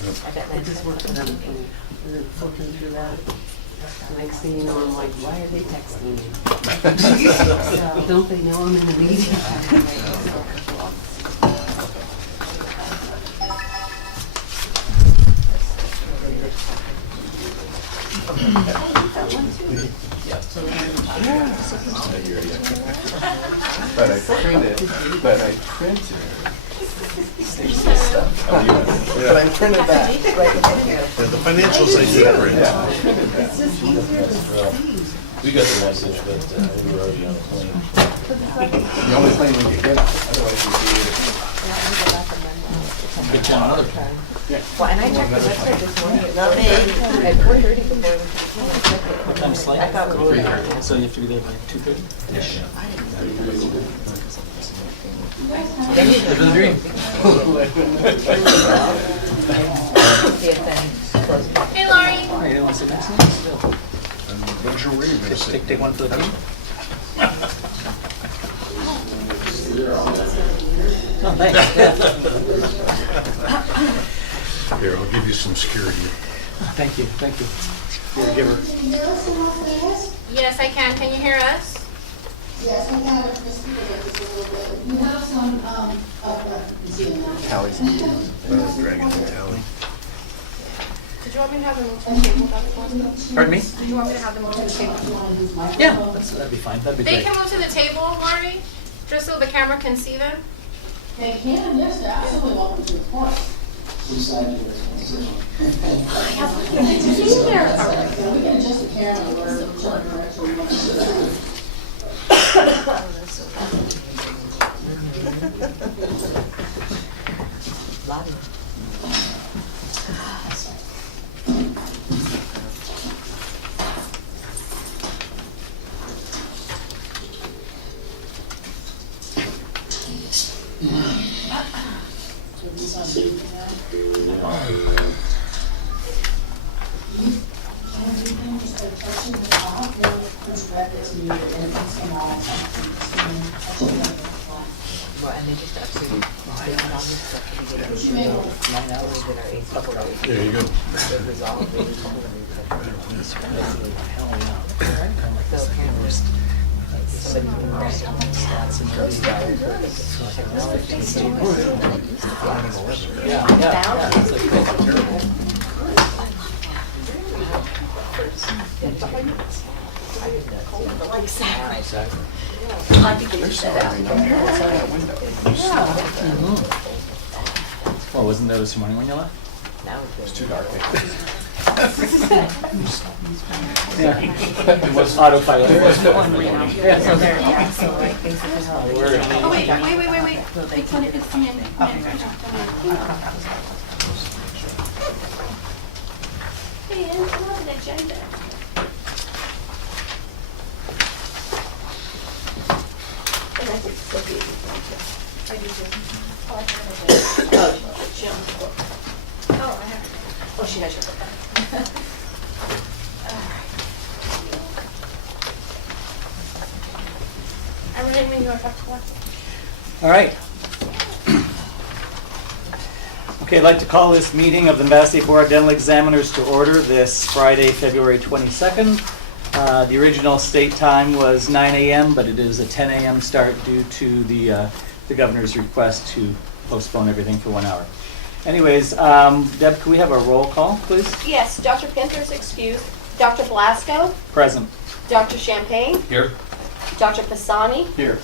I just worked for them and then flipping through that. Next thing you know, I'm like, why are they texting me? Don't they know I'm in a meeting? But I printed. But I printed that. The financials I did print. It's just easier to see. We got the message, but we were already on the plane. The only plane we could get on, otherwise we'd Good time, another. Well, and I checked the website this morning at 4:30 before. What time's flight? I thought we were. So you have to be there by 2:30? Live in the dream. Hey, Laurie. Oh, you didn't want to sit next to me? I'm not sure where you're going to sit. Take one for the team? Oh, thanks. Here, I'll give you some security. Thank you, thank you. You're a giver. Yes, I can. Can you hear us? Yes, we have it just a little bit. You have some, tallies. Dragons and tally. Did you want me to have them move to the table, Dr. Glasgow? Pardon me? Did you want me to have them move to the table? Yeah, that'd be fine, that'd be They great. can move to the table, Laurie, just so the camera can see them. they can, yes, they're absolutely welcome to report. Yeah, we can adjust the camera or whichever direction we want to go. Well, and they just absolutely, they did all this stuff to get it. 9 hours in our 8 couple hours. There you go. It was all really cool. Hell, yeah. So apparently, somebody from the rest of the stats and those guys. Yeah, it's like crazy. Exactly. Well, wasn't there this morning when you left? Now It's too dark. Yeah. It was autopilot. So they're, yeah, so like basically how they. Oh, wait. So they It's on, it's come in. Come in. Hey, Ann, come on, an agenda. And I think Sophie is going to. I do too. Oh, I have it. She owns the book. Oh, I have it. Oh, she has your book. I'm ready when you are, Dr. Glasgow. All right. Okay, I'd like to call this meeting of the Nsbde Board of Dental Examiners to order this Friday, February 22nd. The original state time was 9 a.m., but it is a 10 a.m. start due to the governor's request to postpone everything for 1 hour. Anyways, Deb, can we have a roll call, please? Yes, Dr. Pinter's excused. Dr. Blasco, Present. Dr. Champagne, Here. Dr. Pisani, Here.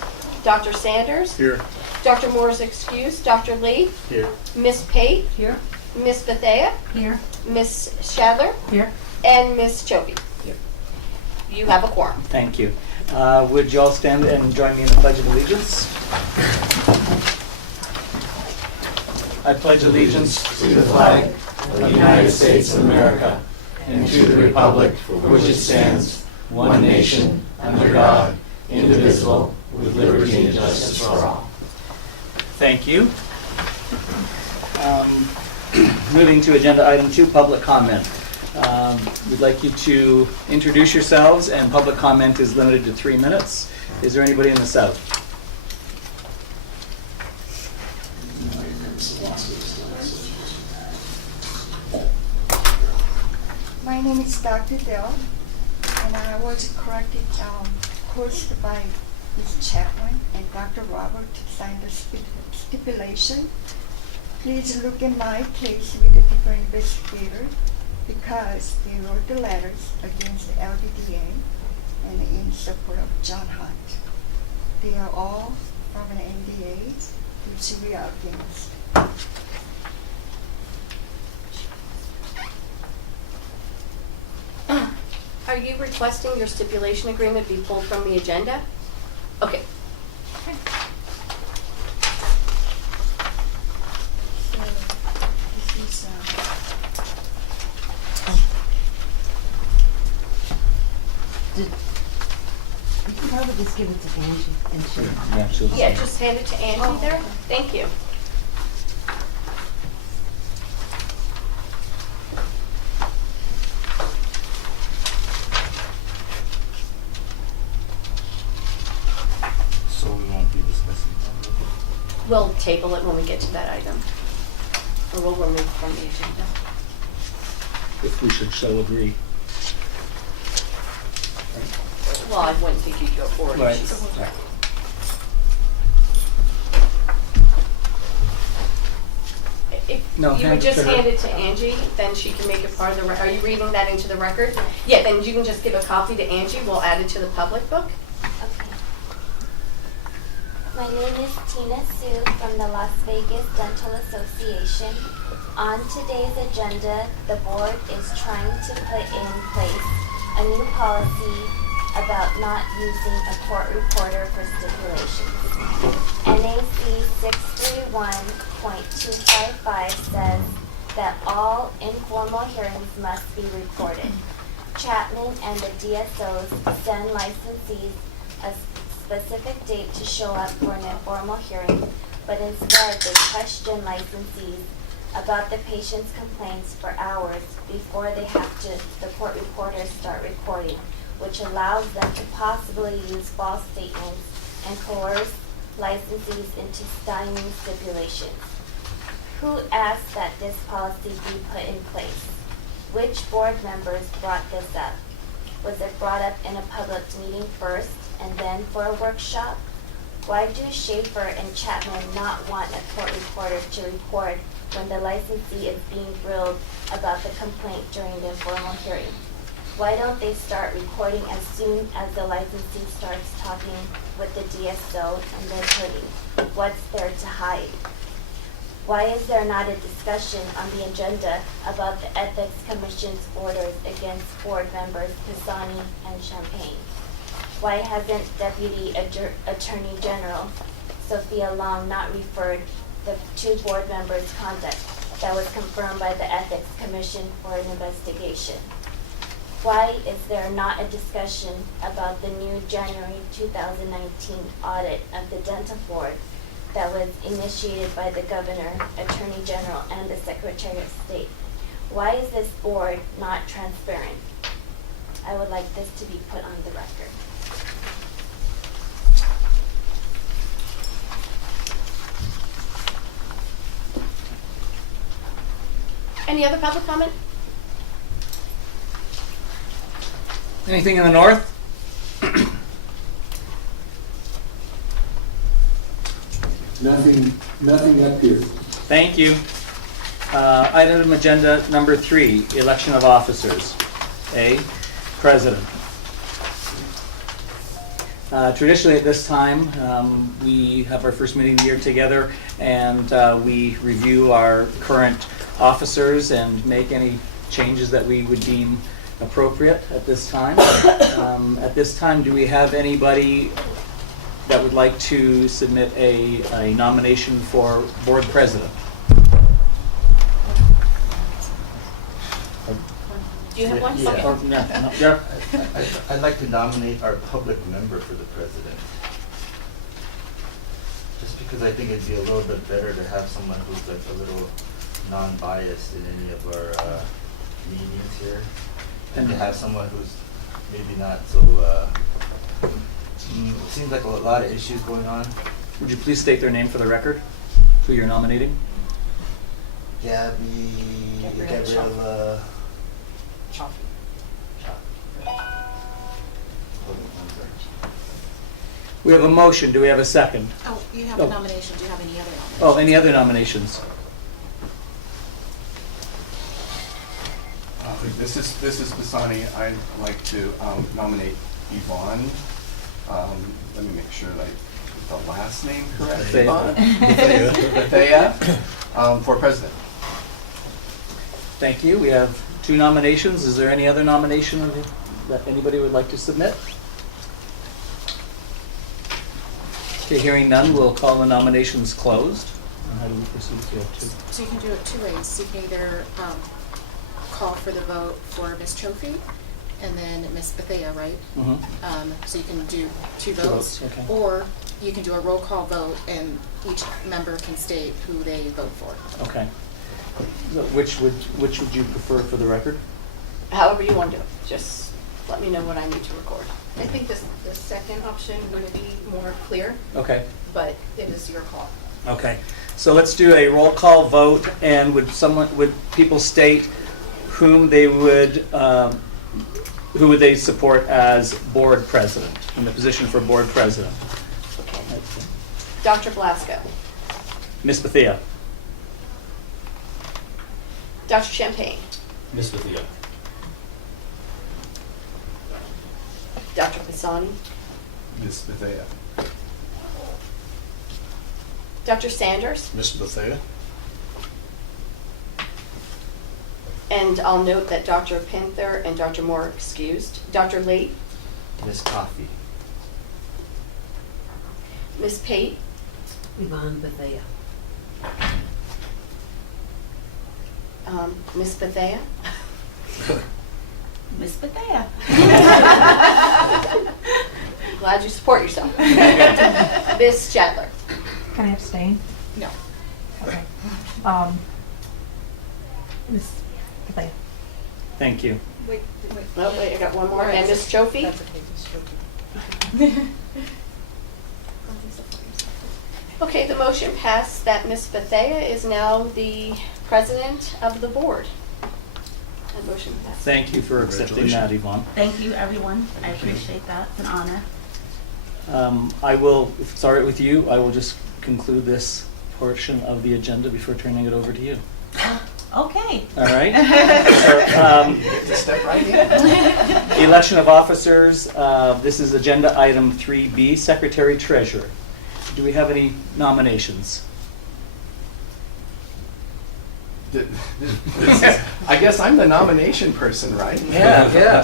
Dr. Sanders, Here. Dr. Moore's excused, Dr. Lee, Here. Miss Pate, Here. Miss Bethea, Here. Miss Shadler, Here. and Miss Chovy. Here. You have a quorum. Thank you. Would you all stand and join me in the Pledge of Allegiance? I pledge allegiance to the flag of the United States of America and to the republic for which it stands, one nation, under God, indivisible, with liberty and justice for all. Thank you. Moving to agenda item 2, public comment. We'd like you to introduce yourselves, and public comment is limited to 3 minutes. Is there anybody in the South? name is Dr. Dell, and I was corrected, coached by Ms. Chapman and Dr. Robert to sign the stipulation. Please look at my case with a different investigator because they wrote the letters against the LDDA and in support of John Hunt. They are all from an NDA, which we are against. Are you requesting your stipulation agreement be pulled from the agenda? Okay. So this is, You can probably just give it to Angie and she. Yeah, she'll just- Yeah, just hand it to Angie there. Thank you. So we won't be discussing that. We'll table it when we get to that item. Or we'll remove it from the agenda. If we should so agree. Well, I wouldn't think you'd go forward. Right. She's- If No, you hand would it just to her. hand it to Angie, then she can make it part of the, are you reading that into the record? Yeah, then you can just give a copy to Angie, we'll add it to the public book. Okay. My name is Tina Sue from the Las Vegas Dental Association. On today's agenda, the board is trying to put in place a new policy about not using a court reporter for stipulations. NAC 631.255 says that all informal hearings must be recorded. Chapman and the DSOs send licensees a specific date to show up for an informal hearing, but instead they question licensees about the patient's complaints for hours before they have the court reporters start recording, which allows them to possibly use false statements and coerce licensees into signing stipulations. Who asked that this policy be put in place? Which board members brought this up? Was it brought up in a public meeting first and then for a workshop? Why do Schaefer and Chapman not want a court reporter to record when the licensee is being grilled about the complaint during the informal hearing? Why don't they start recording as soon as the licensee starts talking with the DSO and the attorney? What's there to hide? Why is there not a discussion on the agenda about the Ethics Commission's orders against board members Pisani and Champagne? Why hasn't Deputy Attorney General Sophia Long not referred the two board members' conduct that was confirmed by the Ethics Commission for an investigation? Why is there not a discussion about the new January 2019 audit of the dental board that was initiated by the Governor, Attorney General, and the Secretary of State? Why is this board not transparent? I would like this to be put on the record. Any other public comment? Anything in the north? Nothing up here. Thank you. Item agenda number 3, election of officers. A, president. Traditionally at this time, we have our first meeting of the year together and we review our current officers and make any changes that we would deem appropriate at this time. At this time, do we have anybody that would like to submit a nomination for board president? Do you have one? Yeah. Okay. Or, no, yeah. I'd like to nominate our public member for the president. Just because I think it'd be a little bit better to have someone who's like a little non-biased in any of our meetings here. And to have someone who's maybe not so, seems like a lot of issues going on. Would you please state their name for the record, who you're nominating? Gabriella We have a motion. Do we have a second? Oh, you have Oh. a nomination. Do you have any other nominations? Oh, any other nominations? This is Basani. I'd like to nominate Yvonne. Let me make sure that I get the last name correct. Bethea. Bethea, for president. Thank you. We have 2 nominations. Is there any other nomination that anybody would like to submit? Okay, hearing none, we'll call the nominations closed. And how do we proceed? We have 2. So you can do it two ways. You can either call for the vote for Ms. Trophy and then Ms. Bethea, right? Mhm. So you can do two votes, votes. okay. Or you can do a roll call vote and each member can state who they vote for. Okay. So which would you prefer for the record? However you want to do it, just let me know what I need to record. I think the second option would be more clear, Okay. but it is your call. Okay. So let's do a roll call vote, and would people state whom they would, who would they support as board president, in the position for board president? Okay. Dr. Blasco, Ms. Bethea. Dr. Champagne, Ms. Bethea. Dr. Pisani, Ms. Bethea. Dr. Sanders, Miss Bethea? and I'll note that Dr. Pinther and Dr. Moore are excused. Dr. Lee, Miss Coffee. Ms. Pate, Yvonne Bethea. Ms. Bethea, Miss Bethea. glad you support yourself. Ms. Chandler, Can I abstain? No. Okay. Ms. Bethea. Thank you. Wait. oh wait, I got one more, and Ms. Trophy. That's okay, Ms. Trophy. Okay, the motion passed that Ms. Bethea is now the president of the board. That motion passed. Thank you for accepting that, Yvonne. Thank you, everyone. I appreciate that. It's an honor. I will, if it's all right with you, I will just conclude this portion of the agenda before turning it over to you. Okay. All right? So, Just step right in. election of officers, this is agenda item 3B, Secretary Treasurer. Do we have any nominations? I guess I'm the nomination person, right? Yeah.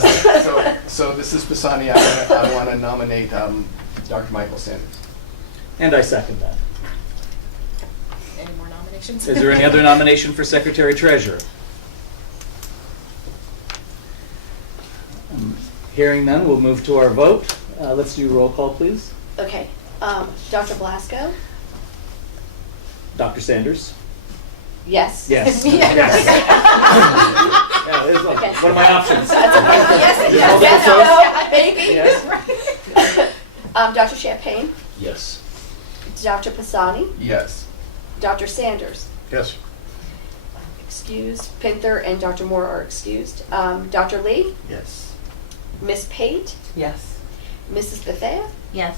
So this is Basani. I want to nominate Dr. Michael Sanders. And I second that. Any more nominations? Is there any other nomination for Secretary Treasurer? Hearing none, we'll move to our vote. Let's do roll call, please. Okay, Dr. Blasco? Dr. Sanders? Yes. Yes. Yes. Yeah, there's Okay. what are my options? That's okay. Yes, maybe. Yes. Dr. Champagne? Yes. Dr. Pisani? Yes. Dr. Sanders? Yes. Excused. Pinther and Dr. Moore are excused. Dr. Lee? Yes. Miss Pate? Yes. Mrs. Bethea? Yes.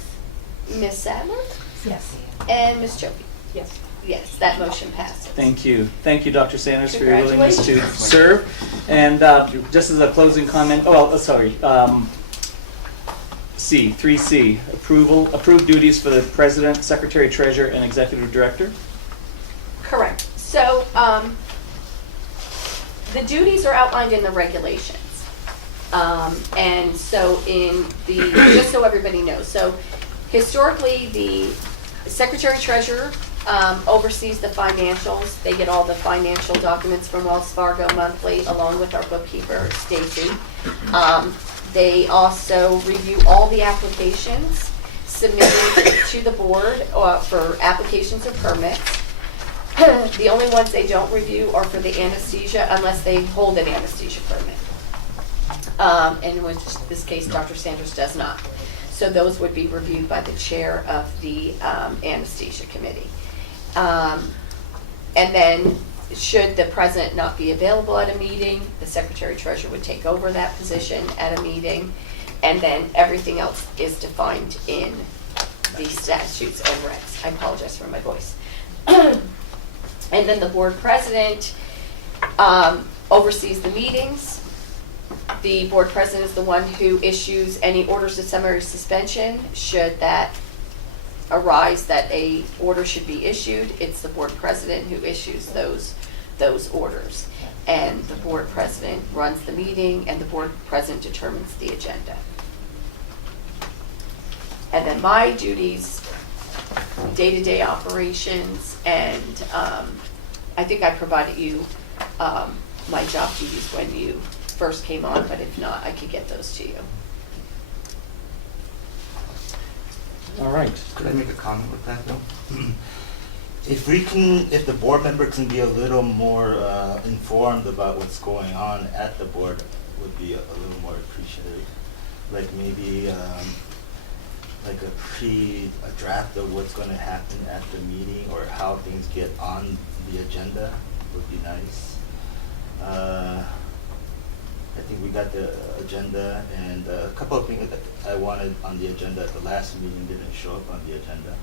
Miss Sadler? Yes. And Miss Trophy? Yes. Yes, that motion passes. Thank you. Thank you, Dr. Sanders, for your willingness to Congratulations. serve. And just as a closing comment, C, 3C, approved duties for the President, Secretary, Treasurer, and Executive Director. Correct. So, the duties are outlined in the regulations. And so just so everybody knows, so historically, the Secretary Treasurer oversees the financials. They get all the financial documents from Wells Fargo monthly, along with our bookkeeper, Stacy. They also review all the applications submitted to the board for applications or permits. The only ones they don't review are for the anesthesia, unless they hold an anesthesia permit. And in this case, Dr. Sanders does not. So those would be reviewed by the chair of the anesthesia committee. And then, should the president not be available at a meeting, the secretary treasurer would take over that position at a meeting. And then everything else is defined in the statutes and regs. I apologize for my voice. And then the board president oversees the meetings. The board president is the one who issues any orders of summary suspension. Should that arise that a order should be issued, it's the board president who issues those orders. And the board president runs the meeting, and the board president determines the agenda. And then my duties, day-to-day operations, and I think I provided you my job duties when you first came on, but if not, I could get those to you. All right. Could I make a comment with that though? If the board member can be a little more informed about what's going on at the board, would be a little more appreciated. Like maybe like a draft of what's going to happen at the meeting or how things get on the agenda would be nice. I think we got the agenda, and a couple of things that I wanted on the agenda at the last meeting didn't show up on the agenda.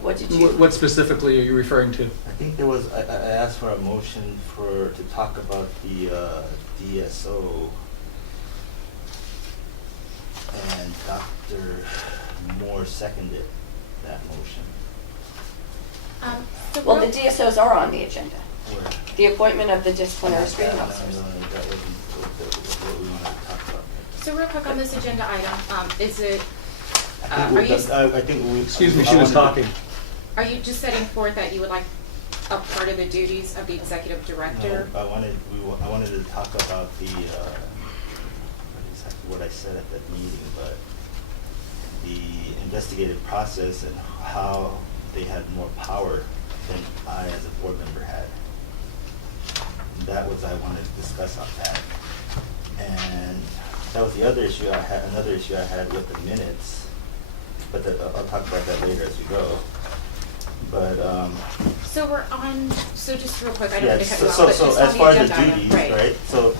What did you? What specifically are you referring to? I think there was, I asked for a motion to talk about the DSO, and Dr. Moore seconded that motion. Well, the DSOs are on the agenda. Where? The appointment of the disciplinary screening officers. No, that wasn't what we wanted to talk about. So real quick on this agenda item, is it, I think we. Excuse me, she was talking. are you just setting forth that you would like a part of the duties of the executive director? No, I wanted to talk about the, exactly what I said at that meeting, but the investigative process and how they had more power than I as a board member had. That was, I wanted to discuss on that. And that was the other issue I had, another issue I had with the minutes, but I'll talk about that later as we go. But, So we're on, so just real quick, I don't yeah, want to cut you off, so but just as on far the as the agenda duties, item, right? So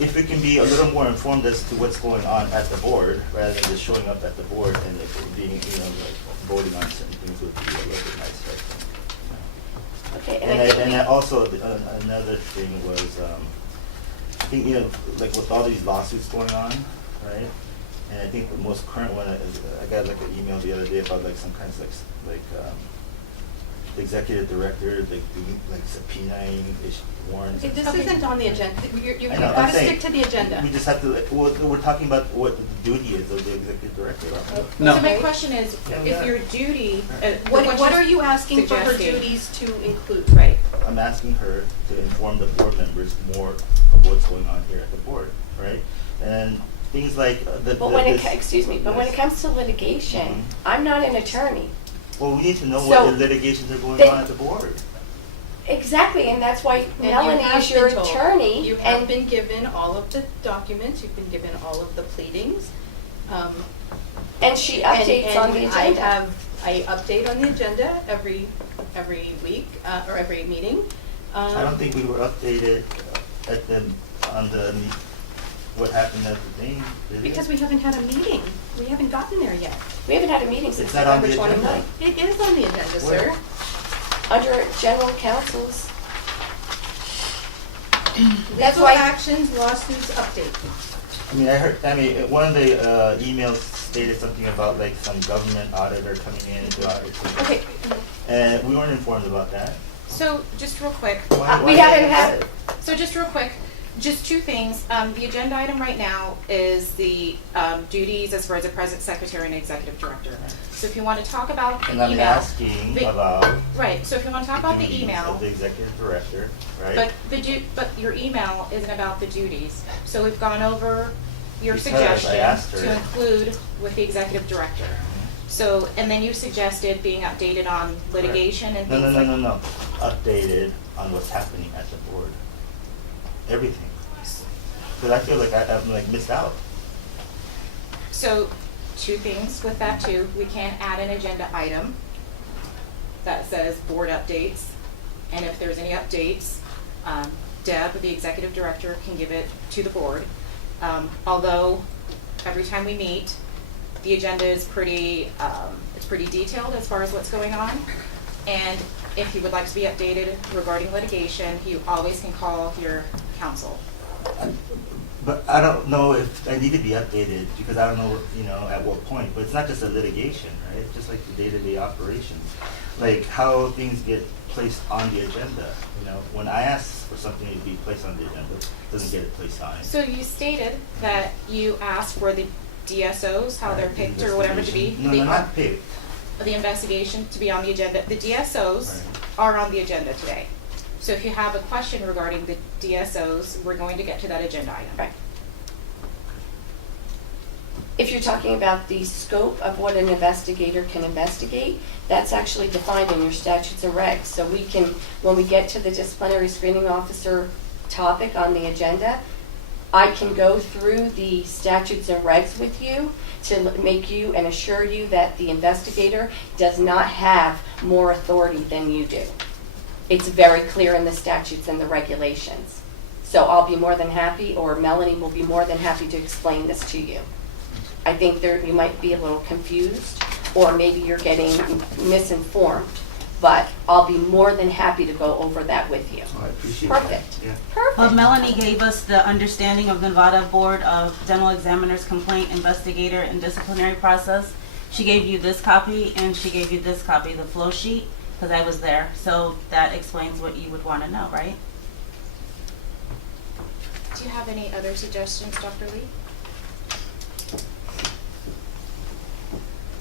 if we can be a little more informed as to what's going on at the board, rather than just showing up at the board and like being, like voting on certain things would be a little bit nicer, I think. Okay, And I also, another thing was, I think, like with all these lawsuits going on, right? And I think the most current one, I got like an email the other day about like some kinds of like the executive director, like subpoenaing warrants. Okay, this isn't on the agenda. You've I know, got I'm to saying, stick to the agenda. We just have to, we're talking about what the duty is of the executive director, aren't we? No. So my question is, if your duty, What are you asking for her suggesting? duties to include? Right. I'm asking her to inform the board members more of what's going on here at the board, right? And things like but when it comes to litigation, Mhm. I'm not an attorney. well, we need to know So, what the litigations are going they- on at the board. Exactly, and that's why And Melanie you have is your been told. attorney. You have and been given all of the documents, you've been given all of the pleadings. And she updates on the agenda. I update on the agenda every week, or every meeting. I don't think we were updated what happened at the thing, did we? Because we haven't had a meeting. We haven't gotten there yet. We haven't had a meeting since It's not on the November agenda. 29th. It is on the agenda, Where? sir. Under general counsel's. That's Legal why, actions, lawsuits, update. I mean, one of the emails stated something about like some government auditor coming in to audit. Okay, And we weren't informed about that. so just real quick, we haven't had, so just real quick, just two things. The agenda item right now is the duties as far as the president, secretary, and executive director. So if you want to talk about the And I'm email. asking the- about Right, so if you want to talk about the duties email, of the executive director, right? but your email isn't about the duties. So we've gone over your Because I suggestion asked her. to include with the executive director. So, and then you suggested being updated on litigation and No, things like. no. Updated on what's happening at the board. Everything. Because I feel like I'm like missed out. So, two things with that too. We can't add an agenda item that says board updates. And if there's any updates, Deb, the executive director, can give it to the board. Although every time we meet, The agenda is it's pretty detailed as far as what's going on. And if you would like to be updated regarding litigation, you always can call your counsel. But I don't know if I need to be updated because I don't know, at what point. But it's not just a litigation, right? It's just like the day-to-day operations, like how things get placed on the agenda. When I ask for something to be placed on the agenda, it doesn't get it placed on. So you stated that you asked for the DSOs, how they're picked or whatever to be. No, they're not picked. The investigation to be on the agenda. The DSOs are on the agenda today. So if you have a question regarding the DSOs, we're going to get to that agenda item. Right. If you're talking about the scope of what an investigator can investigate, that's actually defined in your statutes and regs. So we can, when we get to the disciplinary screening officer topic on the agenda, I can go through the statutes and regs with you to make you and assure you that the investigator does not have more authority than you do. It's very clear in the statutes and the regulations. So I'll be more than happy, or Melanie will be more than happy to explain this to you. I think you might be a little confused, or maybe you're getting misinformed, but I'll be more than happy to go over that with you. Oh, I appreciate Perfect. that. Yeah. Perfect. Well, Melanie gave us the understanding of the Nevada Board of Dental Examiners Complaint Investigator and Disciplinary Process. She gave you this copy, and she gave you this copy, the flow sheet, because I was there. So that explains what you would want to know, right? Do you have any other suggestions, Dr. Lee?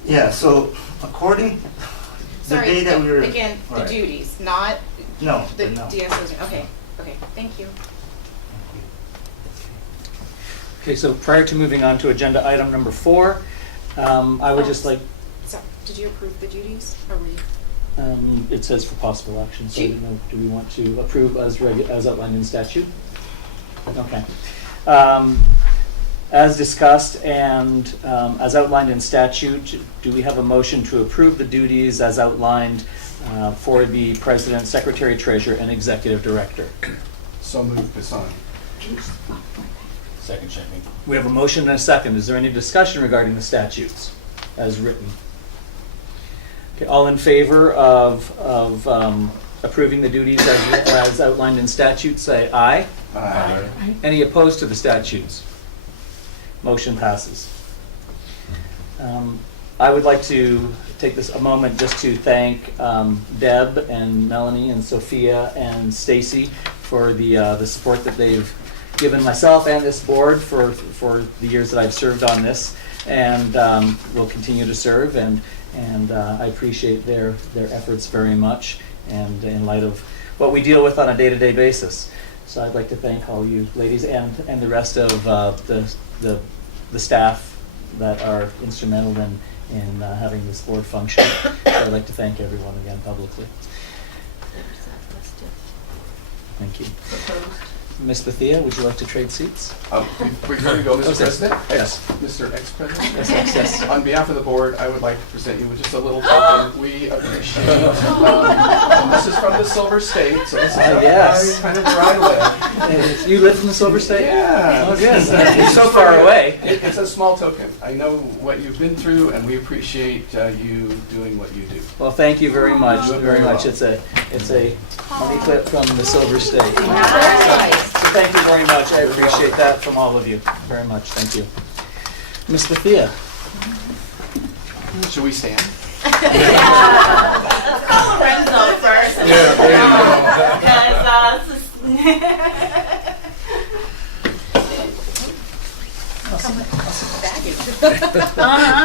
Yeah. So according the Sorry, day that we were again, the Right. duties, not No. the no. DSOs. Okay, thank you. Okay, so prior to moving on to agenda item number 4, I would just like, So, did you approve the duties? Are we? it says for possible action, so I don't know, do we want to approve as outlined in statute? Okay. As discussed and as outlined in statute, do we have a motion to approve the duties as outlined for the President, Secretary, Treasurer, and Executive Director? So moved, Pisani. Second, Champagne. We have a motion and a second. Is there any discussion regarding the statutes as written? Okay, all in favor of approving the duties as outlined in statute, say aye. Aye. Any opposed to the statutes? Motion passes. I would like to take a moment just to thank Deb and Melanie and Sophia and Stacy for the support that they've given myself and this board for the years that I've served on this, and will continue to serve, and I appreciate their efforts very much, and in light of what we deal with on a day-to-day basis. So I'd like to thank all you ladies and the rest of the staff that are instrumental in having this board function. So I'd like to thank everyone again publicly. Thank you. Ms. Bethia, would you like to trade seats? Before we go, Mr. Okay. President? Yes. Mr. Ex-President? Yes. On behalf of the board, I would like to present you with just a little token. We appreciate and this is from the Silver State, so this is yes. kind of where I live. You live in the Silver State? Yeah. Oh, good. You're so far away. It's a small token. I know what you've been through, and we appreciate you doing what you do. Well, thank you very much. You're Very very much. welcome. It's a money clip from the Silver State. Nice. So thank you very much. I appreciate that from all of you very much. Thank you. Ms. Bethia. Should we stand? Let's call Lorenzo first. Yeah, there you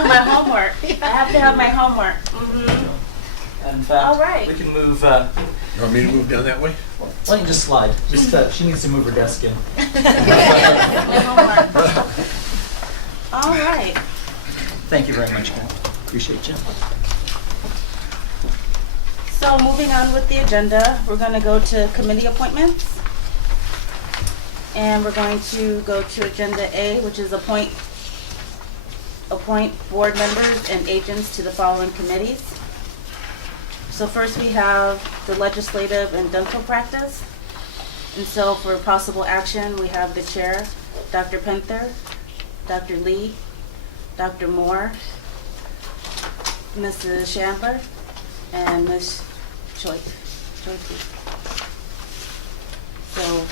My homework. I have to have my homework. In fact, All right. we can move. You want me to move down that way? Why don't you just slide? Just she needs to move her desk in. My homework. All right. Thank you very much, Karen. Appreciate you. So moving on with the agenda, we're going to go to committee appointments. And we're going to go to agenda A, which is appoint board members and agents to the following committees. So first we have the legislative and dental practice. And so for possible action, we have the chair, Dr. Penther, Dr. Lee, Dr. Moore, Mrs. Chandler, and Ms. Choi. So,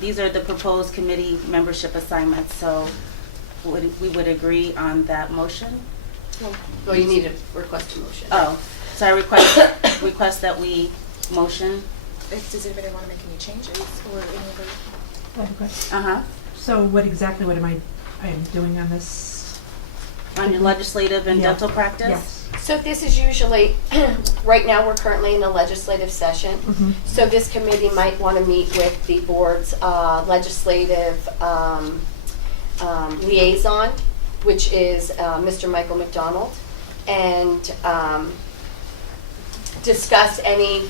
these are the proposed committee membership assignments, so we would agree on that motion? Well, you need to request a motion. Oh, so I request that we motion. Does anybody want to make any changes or anybody? I have a question. Uh-huh. So what am I am doing on this? On your legislative and Yeah. dental practice? Yes. So this is usually, right now, we're currently in a legislative session. Mhm. So this committee might want to meet with the board's legislative liaison, which is Mr. Michael McDonald, and discuss any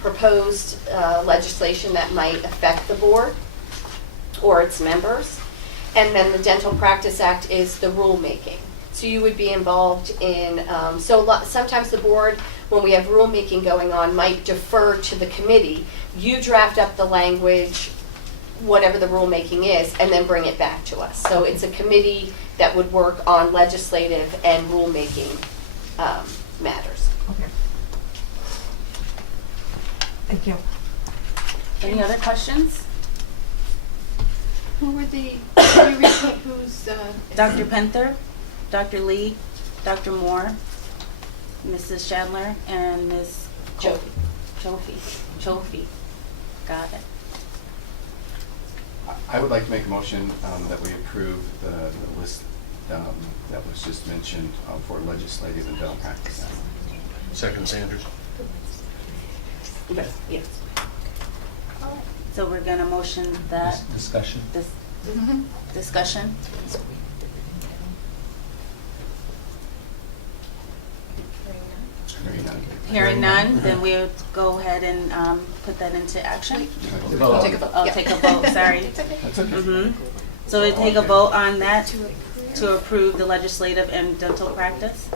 proposed legislation that might affect the board or its members. And then the Dental Practice Act is the rulemaking. So you would be involved in, sometimes the board, when we have rulemaking going on, might defer to the committee. You draft up the language, whatever the rulemaking is, and then bring it back to us. So it's a committee that would work on legislative and rulemaking matters. Okay. Thank you. Any other questions? Who were the, can you repeat who's, Dr. Penther, Dr. Lee, Dr. Moore, Mrs. Chandler, and Ms. Chofi. Got it. I would like to make a motion that we approve the list that was just mentioned for legislative and dental practice. Second, Sanders. Yes. So we're gonna motion that. Discussion. Discussion. Hearing none, then we'll go ahead and put that into action. I'll take a vote. I'll Yeah. take a vote, sorry. That's okay. Mhm. So we take a vote on that to approve the legislative and dental practice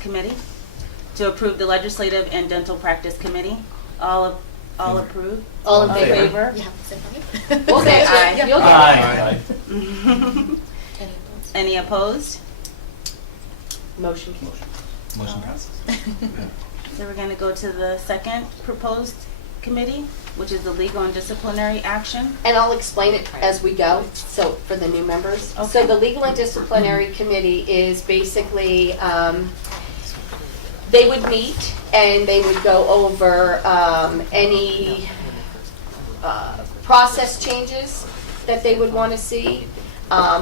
committee? To approve the legislative and dental practice committee? All approved? All in All favor? You have to say aye. We'll Say get aye. it. You'll get it. Any opposed? Any opposed? Motion carries. Motion passes. So we're going to go to the second proposed committee, which is the legal and disciplinary action. And I'll explain it as we go, so for the new members. So Okay. the Legal and Disciplinary Committee is basically, they would meet and they would go over any process changes that they would want to see.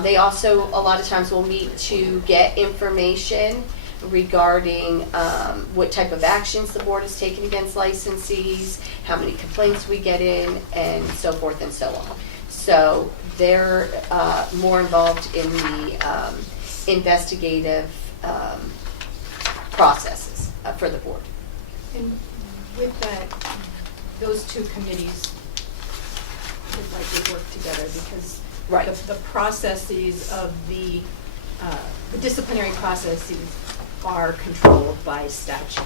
They also, a lot of times, will meet to get information regarding what type of actions the board has taken against licensees, how many complaints we get in, and so forth and so on. So they're more involved in the investigative processes for the board. and with that, those two committees would likely work together because Right. the processes of the disciplinary processes are controlled by statute.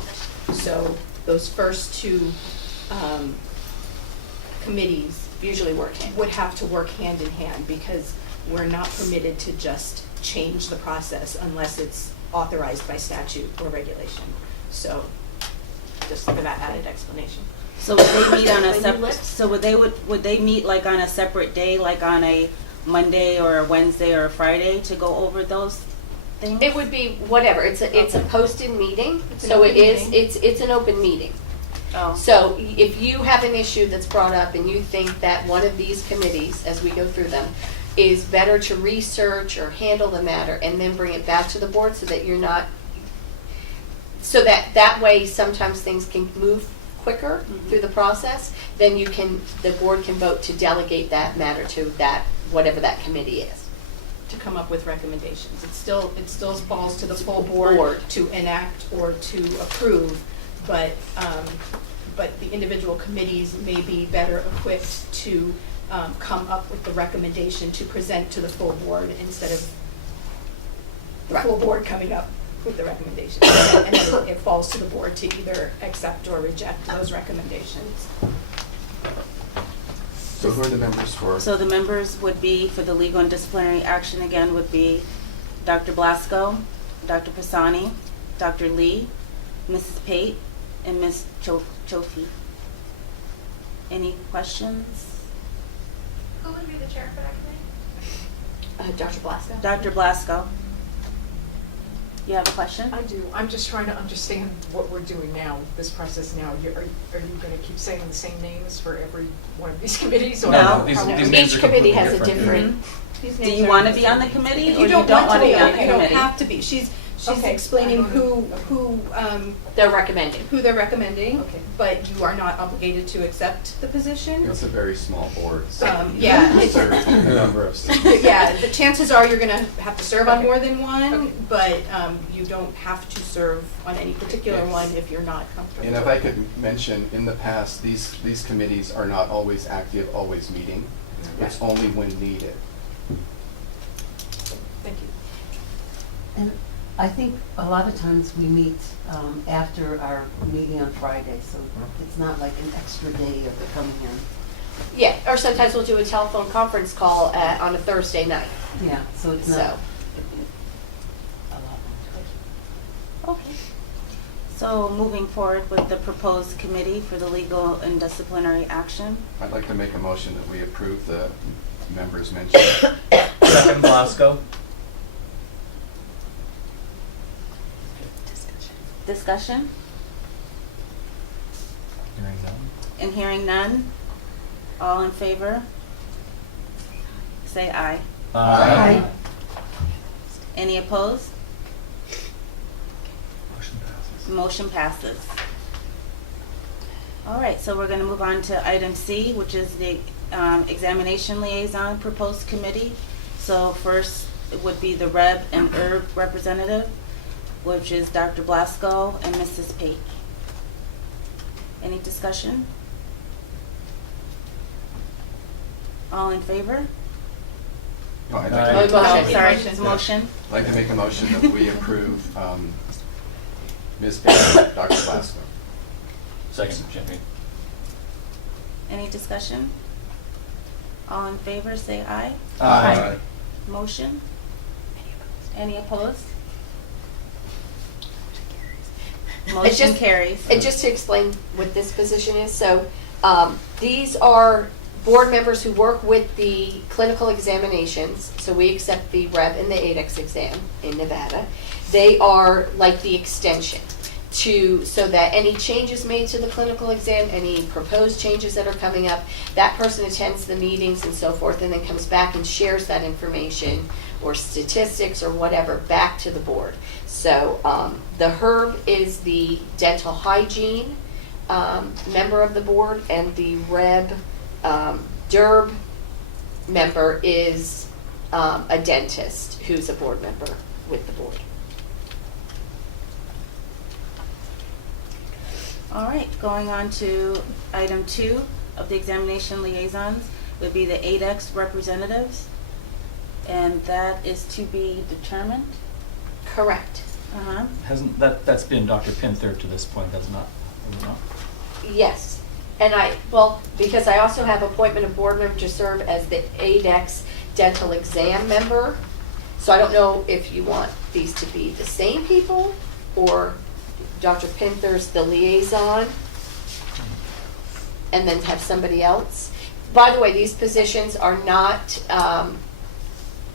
So those first two committees Usually work hand. would have to work hand in hand because we're not permitted to just change the process unless it's authorized by statute or regulation. So just for that added explanation. So would they meet on a When you separate, list- so would they meet like on a separate day, like on a Monday or a Wednesday or a Friday to go over those things? It would be whatever, it's a posted meeting, It's an so it open is, meeting. it's an open meeting. Oh, So if you have an issue that's brought up and you think that one of these committees, as we go through them, is better to research or handle the matter and then bring it back to the board so that you're not, so that way sometimes things can move quicker through the process, then the board can vote to delegate that matter to that, whatever that committee is. To come up with recommendations. It still falls to the full Board. board to enact or to approve, but the individual committees may be better equipped to come up with the recommendation to present to the full board instead of the Right. full board coming up with the recommendation. And then it falls to the board to either accept or reject those recommendations. So who are the members for? So the members would be, for the legal and disciplinary action again, would be Dr. Blasco, Dr. Pisani, Dr. Lee, Mrs. Pate, and Ms. Chofi. Any questions? Who would be the chair for that committee? Dr. Blasco? Dr. Blasco. You have a question? I do. I'm just trying to understand what we're doing now, this process now. Are you going to keep saying the same names for every one of these committees? Or No. how- These how- names Each are committee completely has a different. different, Do you want to be on the committee, If or you don't want want to to be on the you don't committee? have to be. She's Okay. explaining who they're recommending. they're recommending, Okay. but you are not obligated to accept the position. It's a very small board, so you Yeah, have to it's- serve a number of seats. Yeah, the chances are you're gonna have to serve on Okay. more than one, Okay. but you don't have to serve on any particular Yes. one if you're not comfortable. And if I could mention, in the past, these committees are not always active, always meeting. It's only when needed. Thank you. And I think a lot of times we meet after our meeting on Friday, so it's not like an extra day of coming in. Yeah, or sometimes we'll do a telephone conference call on a Thursday night, Yeah, so it's so. not a lot. Okay. So moving forward with the proposed committee for the legal and disciplinary action. I'd like to make a motion that we approve the members mentioned. Second, Blasco. Discussion? Hearing none. And hearing none, all in favor? Say aye. Aye. Any opposed? Motion passes. Motion passes. All right, so we're going to move on to item C, which is the examination liaison proposed committee. So first, it would be the Reb and Herb representative, which is Dr. Blasco and Mrs. Pate. Any discussion? All in favor? No, I'd Aye. like to Oh, make- motion. Oh, sorry, Motion. motion. I'd like to make a motion that we approve Ms. Page, Dr. Blasco. Second, Champagne. Any discussion? All in favor, say aye. Aye. Motion? Any opposed? Motion just- carries. And just to explain what this position is, so these are board members who work with the clinical examinations. So we accept the REV and the ADEX exam in Nevada. They are like the extension so that any changes made to the clinical exam, any proposed changes that are coming up, that person attends the meetings and so forth, and then comes back and shares that information or statistics or whatever back to the board. So the HERB is the dental hygiene member of the board, and the REB DERB member is a dentist who's a board member with the board. All right, going on to item 2 of the examination liaisons would be the ADEX representatives, and that is to be determined. Correct. Uh-huh. Hasn't, that's been Dr. Pinther to this point, has not? Has it not? Yes. And because I also have appointment of board member to serve as the ADEX dental exam member. So I don't know if you want these to be the same people or Dr. Pinther's the liaison and then have somebody else. By the way, these positions are not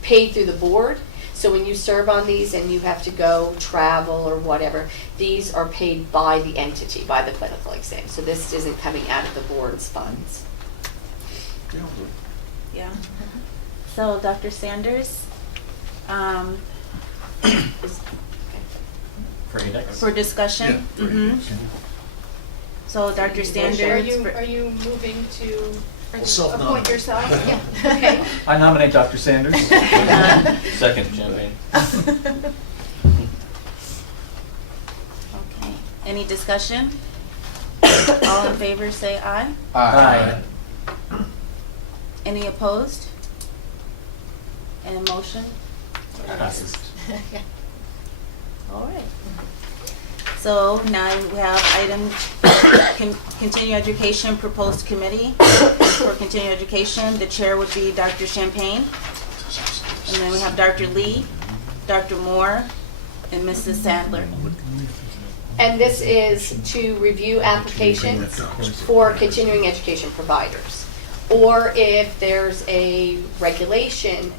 paid through the board. So when you serve on these and you have to go travel or whatever, these are paid by the entity, by the clinical exam. So this isn't coming out of the board's funds. Yeah. So, Dr. Sanders, For ADEX? for discussion? Yeah, for Mhm. So, Dr. Standards. Are you moving to Self-nominate. appoint yourself? Yeah, okay. I nominate Dr. Sanders. Second, Champagne. Okay. Any discussion? All in favor, say aye. Aye. Any opposed? Any motion? Passes. All right. So now we have item, continuing education proposed committee. For continuing education, the chair would be Dr. Champagne. And then we have Dr. Lee, Dr. Moore, and Mrs. Sandler. And this is to review applications for continuing education providers. Or if there's a regulation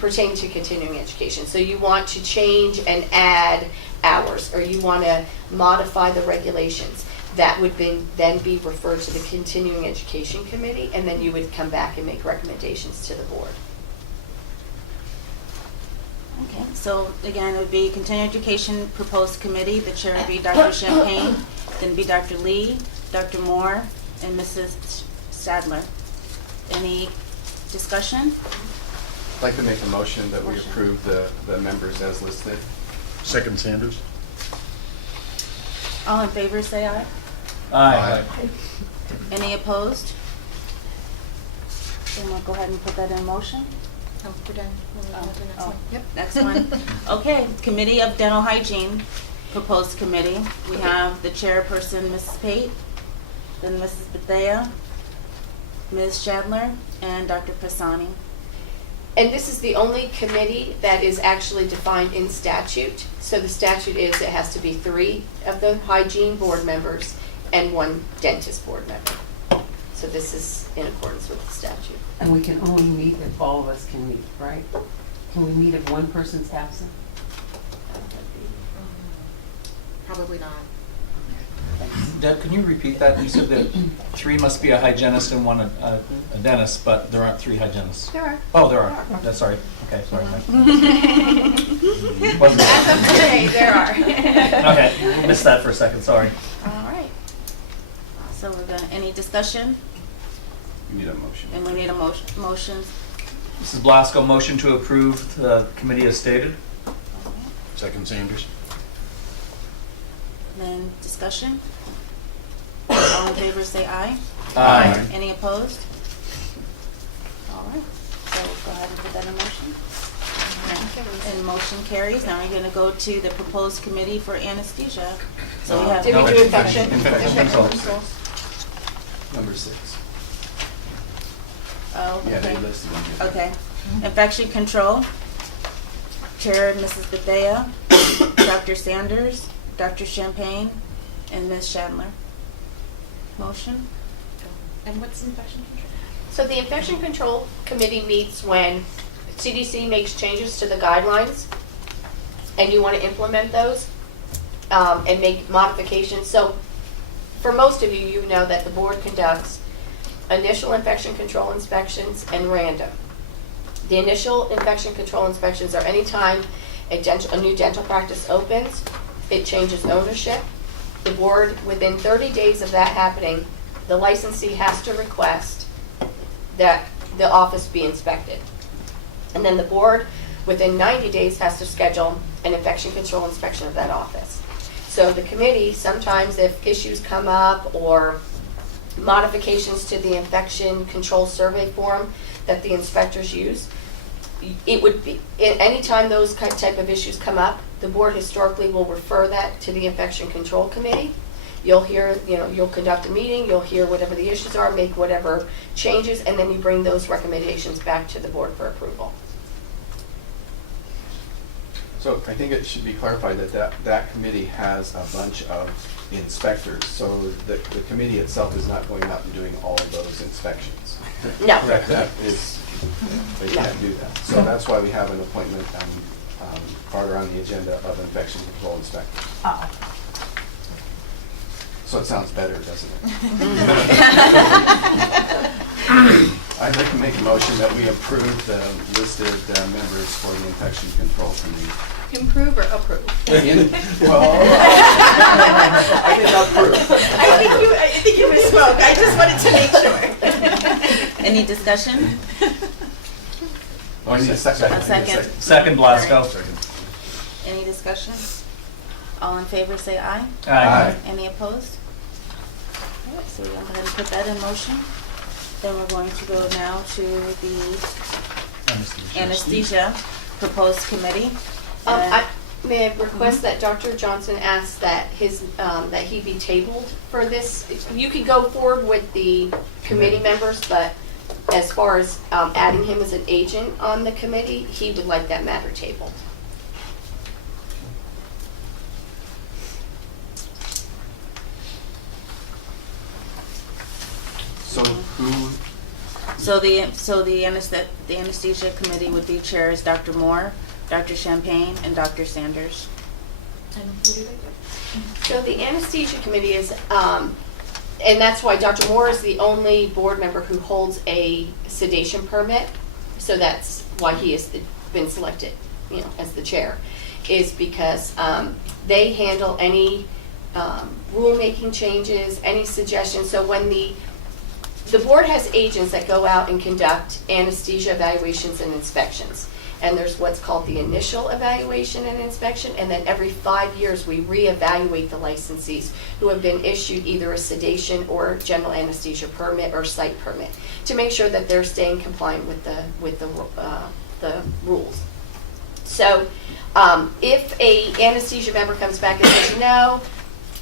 pertaining to continuing education. So you want to change and add hours, or you want to modify the regulations. That would then be referred to the continuing education committee, and then you would come back and make recommendations to the board. Okay, so again, it would be continuing education proposed committee. The chair would be Dr. Champagne, then be Dr. Lee, Dr. Moore, and Mrs. Sadler. Any discussion? I'd like to make a motion that we approve the members as listed. Second Sanders. All in favor, say aye. Aye. Any opposed? Then we'll go ahead and put that in motion. Oh, we're done. We'll move on to the next Oh, one. Yep. next one. Okay, Committee of Dental Hygiene, proposed committee. We have the chairperson, Mrs. Pate, then Mrs. Bethea, Ms. Shadler, and Dr. Pisani. And this is the only committee that is actually defined in statute. So the statute is it has to be 3 of the hygiene board members and 1 dentist board member. So this is in accordance with the statute. And we can only meet if all of us can meet, right? Can we meet if one person's absent? Probably not. Deb, can you repeat that? You said that 3 must be a hygienist and 1 a dentist, but there aren't 3 hygienists. There are. Oh, there are. That's sorry. Okay, sorry. As Wasn't of today, there are. Okay, we missed that for a second. Sorry. All right. So we're gonna, any discussion? You need a motion. And we need a motion. Mrs. Blasco, motion to approve the committee as stated. Second Sanders. Then discussion? All in favor, say aye. Aye. Any opposed? All right, so go ahead and put that in motion. And motion carries. Now we're gonna go to the proposed committee for anesthesia. So we have. Did we do infection? Infection control. Number 6. Oh, Yeah, they okay. listed them here. Okay. Infection control. Chair, Mrs. Bethea, Dr. Sanders, Dr. Champagne, and Ms. Shadler. Motion? And what's infection control? So the infection control committee meets when CDC makes changes to the guidelines and you want to implement those and make modifications. So for most of you, you know that the board conducts initial infection control inspections and random. The initial infection control inspections are anytime a new dental practice opens, it changes ownership. The board, within 30 days of that happening, the licensee has to request that the office be inspected. And then the board, within 90 days, has to schedule an infection control inspection of that office. So the committee, sometimes if issues come up or modifications to the infection control survey form that the inspectors use, it would be, anytime those type of issues come up, the board historically will refer that to the infection control committee. You'll hear, you'll conduct a meeting, you'll hear whatever the issues are, make whatever changes, and then you bring those recommendations back to the board for approval. So I think it should be clarified that committee has a bunch of inspectors. So the committee itself is not going out and doing all of those inspections. No. That is, they can't do that. So that's why we have an appointment farther on the agenda of infection control inspector. Oh. So it sounds better, doesn't it? I'd like to make a motion that we approve the listed members for the infection control committee. Improve or approve? Well, I think approve. I think you misspoke. I just wanted to make sure. Any discussion? Oh, I need a second. A second. Second, Blasco. Any discussion? All in favor, say aye. Aye. Any opposed? All right, so we're going to go ahead and put that in motion. Then we're going to go now to the anesthesia proposed committee. And- May I request that Dr. Johnson asks that that he be tabled for this? You could go forward with the committee members, but as far as adding him as an agent on the committee, he would like that matter tabled. So who, So the anesthesia committee would be chairs Dr. Moore, Dr. Champagne, and Dr. Sanders. And who do they get? So the anesthesia committee is, and that's why Dr. Moore is the only board member who holds a sedation permit. So that's why he has been selected, as the chair, is because they handle any rulemaking changes, any suggestions. So when the board has agents that go out and conduct anesthesia evaluations and inspections. And there's what's called the initial evaluation and inspection, and then every 5 years we reevaluate the licensees who have been issued either a sedation or general anesthesia permit or site permit to make sure that they're staying compliant with the rules. So if a anesthesia member comes back and says, no,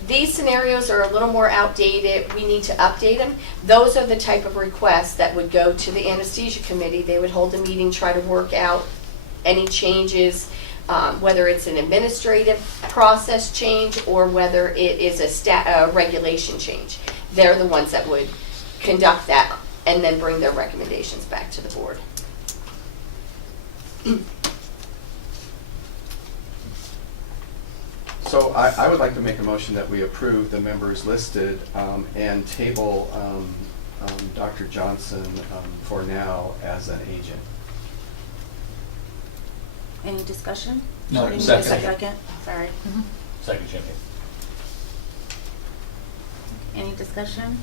these scenarios are a little more outdated, we need to update them, those are the type of requests that would go to the anesthesia committee. They would hold a meeting, try to work out any changes, whether it's an administrative process change or whether it is a regulation change. They're the ones that would conduct that and then bring their recommendations back to the board. so I would like to make a motion that we approve the members listed and table Dr. Johnson for now as an agent. Any discussion? No, Any second. Second, sorry. Second, Champagne. Any discussion?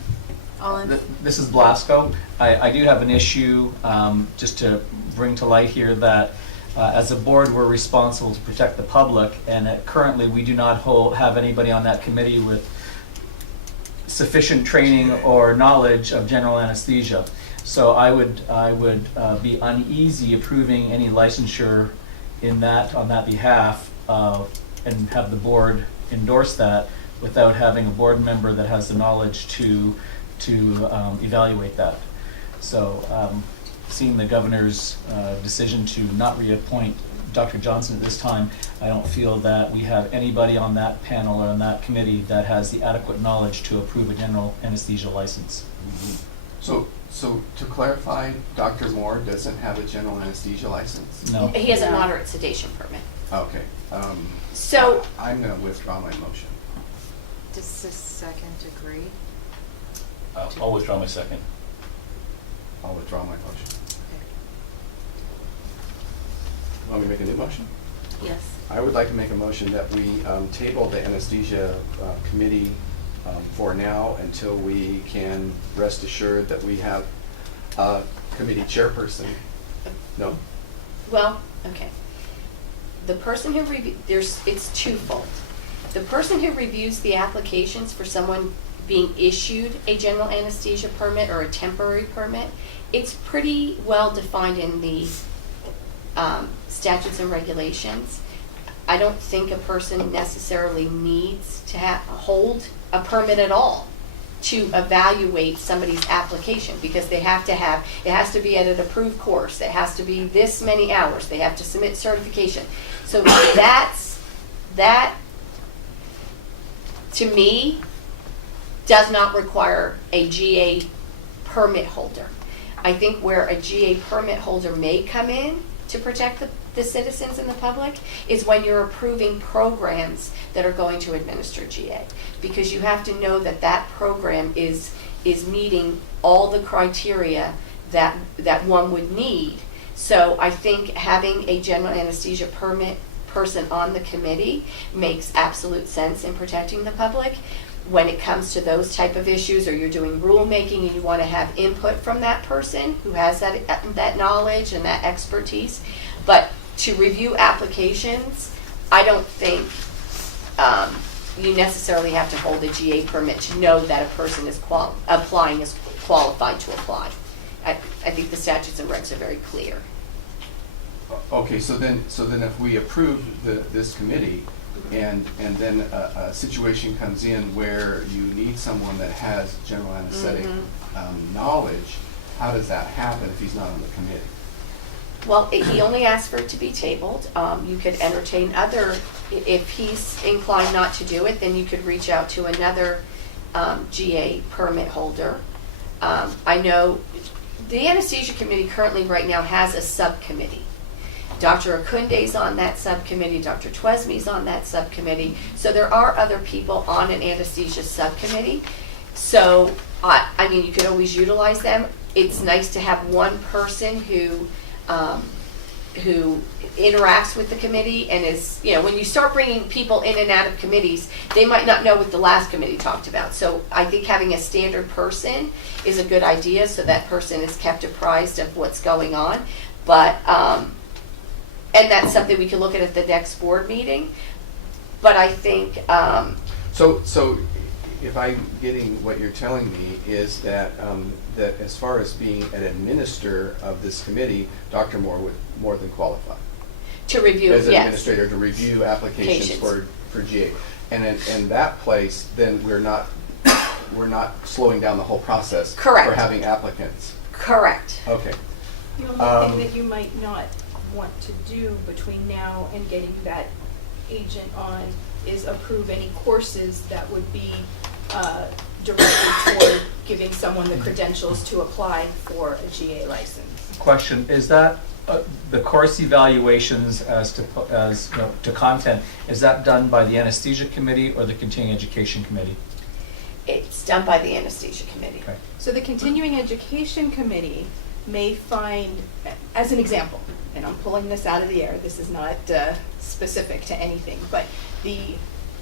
All in? This is Blasco. I do have an issue, just to bring to light here, that as a board, we're responsible to protect the public, and currently we do not have anybody on that committee with sufficient training or knowledge of general anesthesia. So I would be uneasy approving any licensure on that behalf, and have the board endorse that without having a board member that has the knowledge to evaluate that. So seeing the governor's decision to not reappoint Dr. Johnson at this time, I don't feel that we have anybody on that panel or on that committee that has the adequate knowledge to approve a general anesthesia license. So to clarify, Dr. Moore doesn't have a general anesthesia license? No. He has a moderate sedation permit. Okay. So I'm going to withdraw my motion. Does the second agree? I'll withdraw my second. I'll withdraw my motion. Okay. Want me to make a new motion? Yes. I would like to make a motion that we table the anesthesia committee for now until we can rest assured that we have a committee chairperson. No? well, okay. The person who it's twofold. The person who reviews the applications for someone being issued a general anesthesia permit or a temporary permit, it's pretty well defined in the statutes and regulations. I don't think a person necessarily needs to hold a permit at all to evaluate somebody's application, because they have to have, it has to be at an approved course, it has to be this many hours, they have to submit certification. So that to me does not require a GA permit holder. I think where a GA permit holder may come in to protect the citizens and the public is when you're approving programs that are going to administer GA, because you have to know that that program is meeting all the criteria that one would need. So I think having a general anesthesia permit person on the committee makes absolute sense in protecting the public. When it comes to those type of issues, or you're doing rulemaking and you want to have input from that person who has that knowledge and that expertise. But to review applications, I don't think you necessarily have to hold a GA permit to know that a person is applying is qualified to apply. I think the statutes and regs are very clear. Okay, so then if we approve this committee, and then a situation comes in where you need someone that has general anesthetic knowledge, how does that happen if he's not on the committee? Well, he only asked for it to be tabled. You could entertain other, if he's inclined not to do it, then you could reach out to another GA permit holder. I know the anesthesia committee currently right now has a subcommittee. Dr. Akunde's on that subcommittee, Dr. Twesme's on that subcommittee. So there are other people on an anesthesia subcommittee. So, I mean, you could always utilize them. It's nice to have one person who interacts with the committee and is, you know, when you start bringing people in and out of committees, they might not know what the last committee talked about. So I think having a standard person is a good idea, so that person is kept apprised of what's going on. But, and that's something we can look at the next board meeting. But I think, So if I'm getting what you're telling me is that that as far as being an administrator of this committee, Dr. Moore would more than qualify. to review, As an yes. administrator to review applications Patients. for GA. And in that place, then we're not slowing down the whole process. Correct. For having applicants. Correct. Okay. The only thing that you might not want to do between now and getting that agent on is approve any courses that would be directed toward giving someone the credentials to apply for a GA license. Question, is that the course evaluations as to you know, to content, is that done by the anesthesia committee or the continuing education committee? It's done by the anesthesia committee. Okay. So the continuing education committee may find, as an example, and I'm pulling this out of the air, this is not specific to anything, but the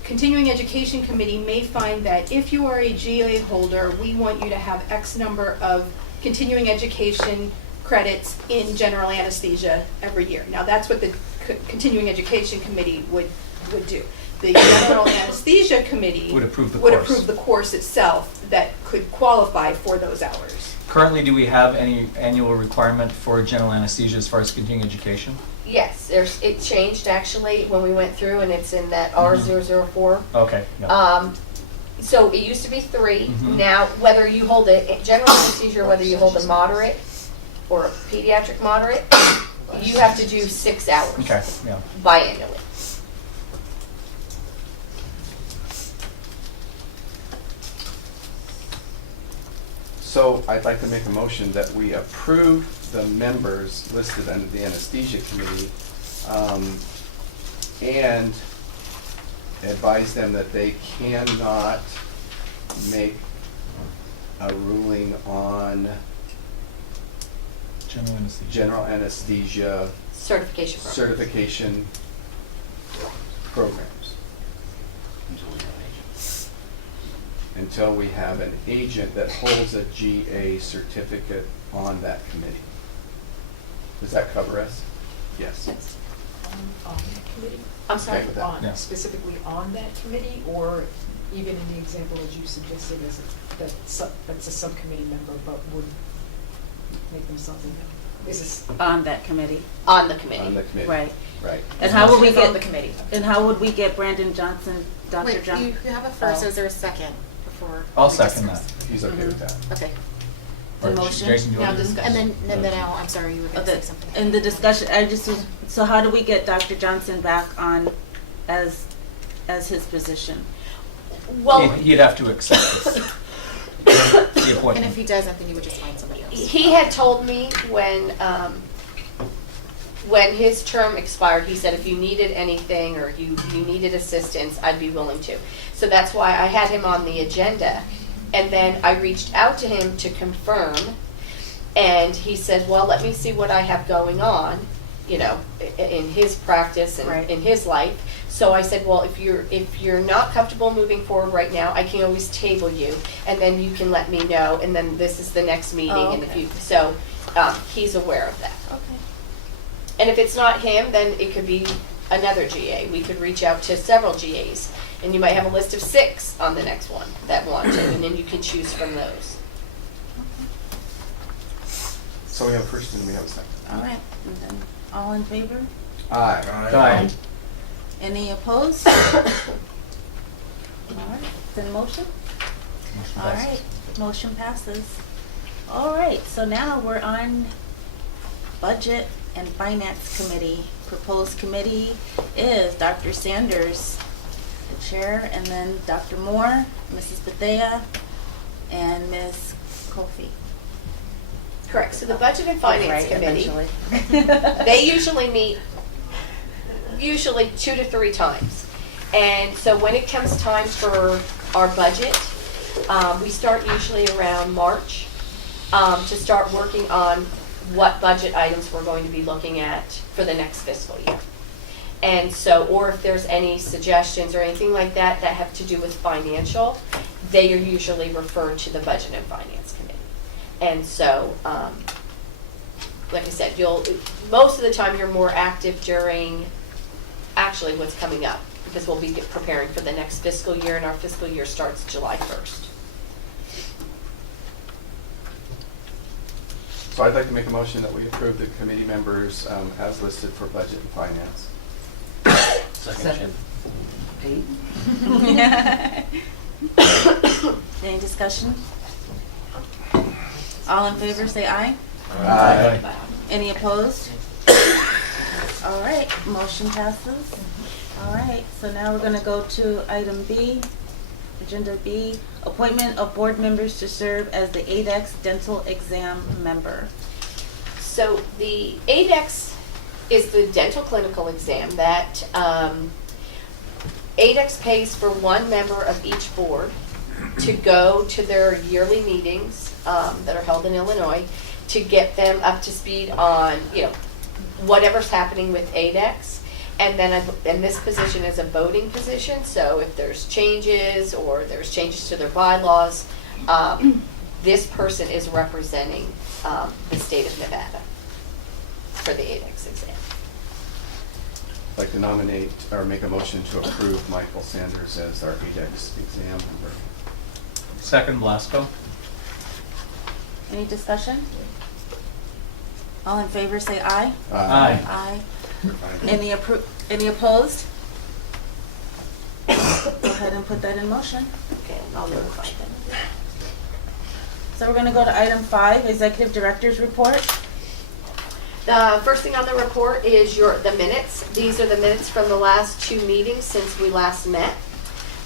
continuing education committee may find that if you are a GA holder, we want you to have X number of continuing education credits in general anesthesia every year. Now that's what the continuing education committee would do. The general anesthesia committee Would approve the course. approve the course itself that could qualify for those hours. Currently, do we have any annual requirement for general anesthesia as far as continuing education? Yes, it changed actually when we went through, and it's in that R004. Okay. Yeah. So it used to be 3. Mhm. Now, whether you hold a general anesthesia or whether you hold a moderate or a pediatric moderate, you have to do 6 hours Okay. Yeah. biannually. So I'd like to make a motion that we approve the members listed under the anesthesia committee and advise them that they cannot make a ruling on General anesthesia. general anesthesia Certification program. certification programs until we have an agent that holds a GA certificate on that committee. Does that cover us? Yes. Yes. On the committee? I'm sorry. Okay with that. On, Yeah. specifically on that committee, or even in the example as you suggested, as that's a subcommittee member, but would make them something, is this? On that committee, On the committee. On the committee. right. Right. And how would we Motion is get on the committee. And how would we get Brandon Johnson, Dr. Wait, Johnson? you have a first, Oh. is there a second before? I'll we second discuss? that. He's okay with that. Okay, The Or motion? Jason, you now want to do discuss, and then now, I'm sorry, you were gonna say something. In the discussion, so how do we get Dr. Johnson back on as his position? Well, He'd have to accept it. The And appointment. if he doesn't, then you would just find somebody else. he had told me when his term expired, he said if you needed anything or you needed assistance, I'd be willing to. So that's why I had him on the agenda. And then I reached out to him to confirm, and he said, well, let me see what I have going on, you know, in his practice and Right. in his life. So I said, well, if you're not comfortable moving forward right now, I can always table you, and then you can let me know, and then this is the next meeting. Oh, And if okay. you, so he's aware of that. Okay. And if it's not him, then it could be another GA. We could reach out to several GAs, and you might have a list of 6 on the next one that want to, and then you can choose from those. So we have a first and we have a second. All right. And then All in favor? Aye. Aye. Any opposed? All right, it's in motion? Motion All passes. right, motion passes. All right, so now we're on Budget and Finance Committee. Proposed committee is Dr. Sanders, the chair, and then Dr. Moore, Mrs. Bethea, and Ms. Kofi. Correct, so the Budget and Finance Right, Committee, eventually. they usually meet 2 to 3 times. And so when it comes time for our budget, we start usually around March to start working on what budget items we're going to be looking at for the next fiscal year. And so, or if there's any suggestions or anything like that that have to do with financial, they are usually referred to the Budget and Finance Committee. And so, like I said, most of the time you're more active during actually what's coming up, because we'll be preparing for the next fiscal year, and our fiscal year starts July 1st. So I'd like to make a motion that we approve the committee members as listed for budget and finance. Second, Jim. 8. Any discussion? All in favor, say aye. Aye. Any opposed? All right, motion passes. All right, so now we're going to go to item B, agenda B, appointment of board members to serve as the ADEX dental exam member. So the ADEX is the dental clinical exam that ADEX pays for one member of each board to go to their yearly meetings that are held in Illinois to get them up to speed on, whatever's happening with ADEX. And then and this position is a voting position, so if there's changes or there's changes to their bylaws, this person is representing the state of Nevada for the ADEX exam. I'd like to nominate or make a motion to approve Michael Sanders as our ADEX exam member. Second, Blasco. Any discussion? All in favor, say aye. Aye. Aye. Any opposed? Go ahead and put that in motion. Okay, I'll notify them. So we're going to go to item 5, Executive Director's Report. The first thing on the report is the minutes. These are the minutes from the last 2 meetings since we last met.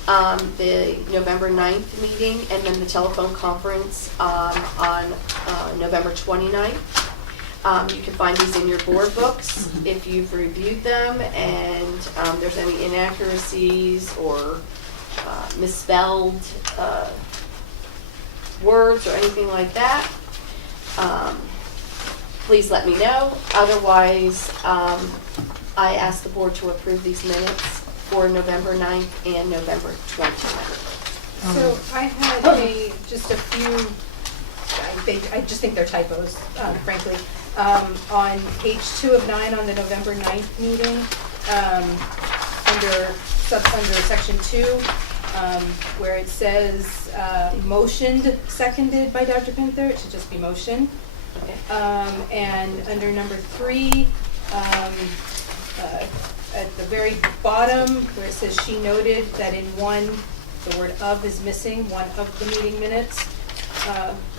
The November 9th meeting and then the telephone conference on November 29th. You can find these in your board books if you've reviewed them, and there's any inaccuracies or misspelled words or anything like that. Please let me know. Otherwise, I ask the board to approve these minutes for November 9th and November 29th. So I had just a few, I just think they're typos, frankly. On page 2 of 9 on the November 9th meeting, under section 2, where it says motioned, seconded by Dr. Pinther, it should just be motion. Okay. And under number 3, at the very bottom, where it says she noted that in one, the word of is missing, one of the meeting minutes,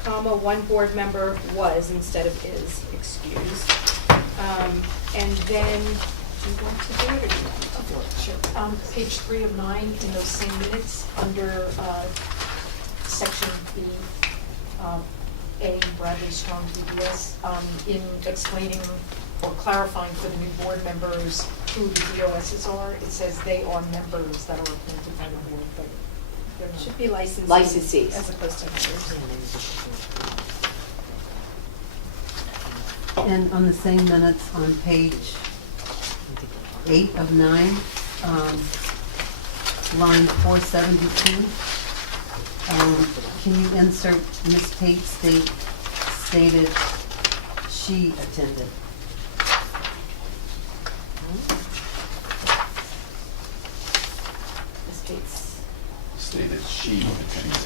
comma, one board member was instead of is excused. And then, do you want to do it or do you want me to do it? Sure. Page 3 of 9 in those same minutes, under section B, A, Bradley Strong DBS, in explaining or clarifying for the new board members who the DOSs are, it says they are members that are appointed by the board, but they're not. Should be licensees. Licensees. As opposed to members. And on the same minutes on page 8 of 9, line 472, can you insert Ms. Tate stated she attended? Ms. Bates. Stated she attended.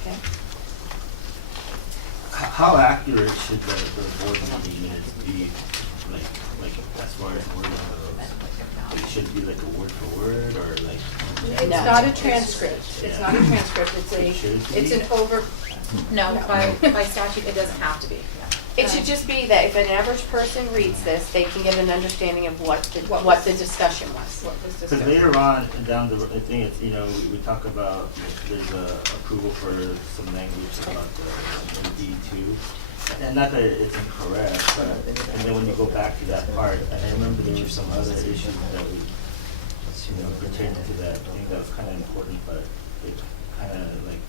Okay. How accurate accurate should the board meeting minutes be, like as far as wording goes? It should be like a word for word, or like? It's not a transcript, it's not a transcript, It should be? it's an over, No, by statute, it doesn't have to be. It should just be that if an average person reads this, they can get an understanding of what the discussion was. what was Because discussed. later on down the, I think it's, we talk about, there's a approval for some language about the D2. And not that it's incorrect, but, and then when you go back to that part, and I remember there were some other issues that we, pertaining to that. I think that was kind of important, but it kind of like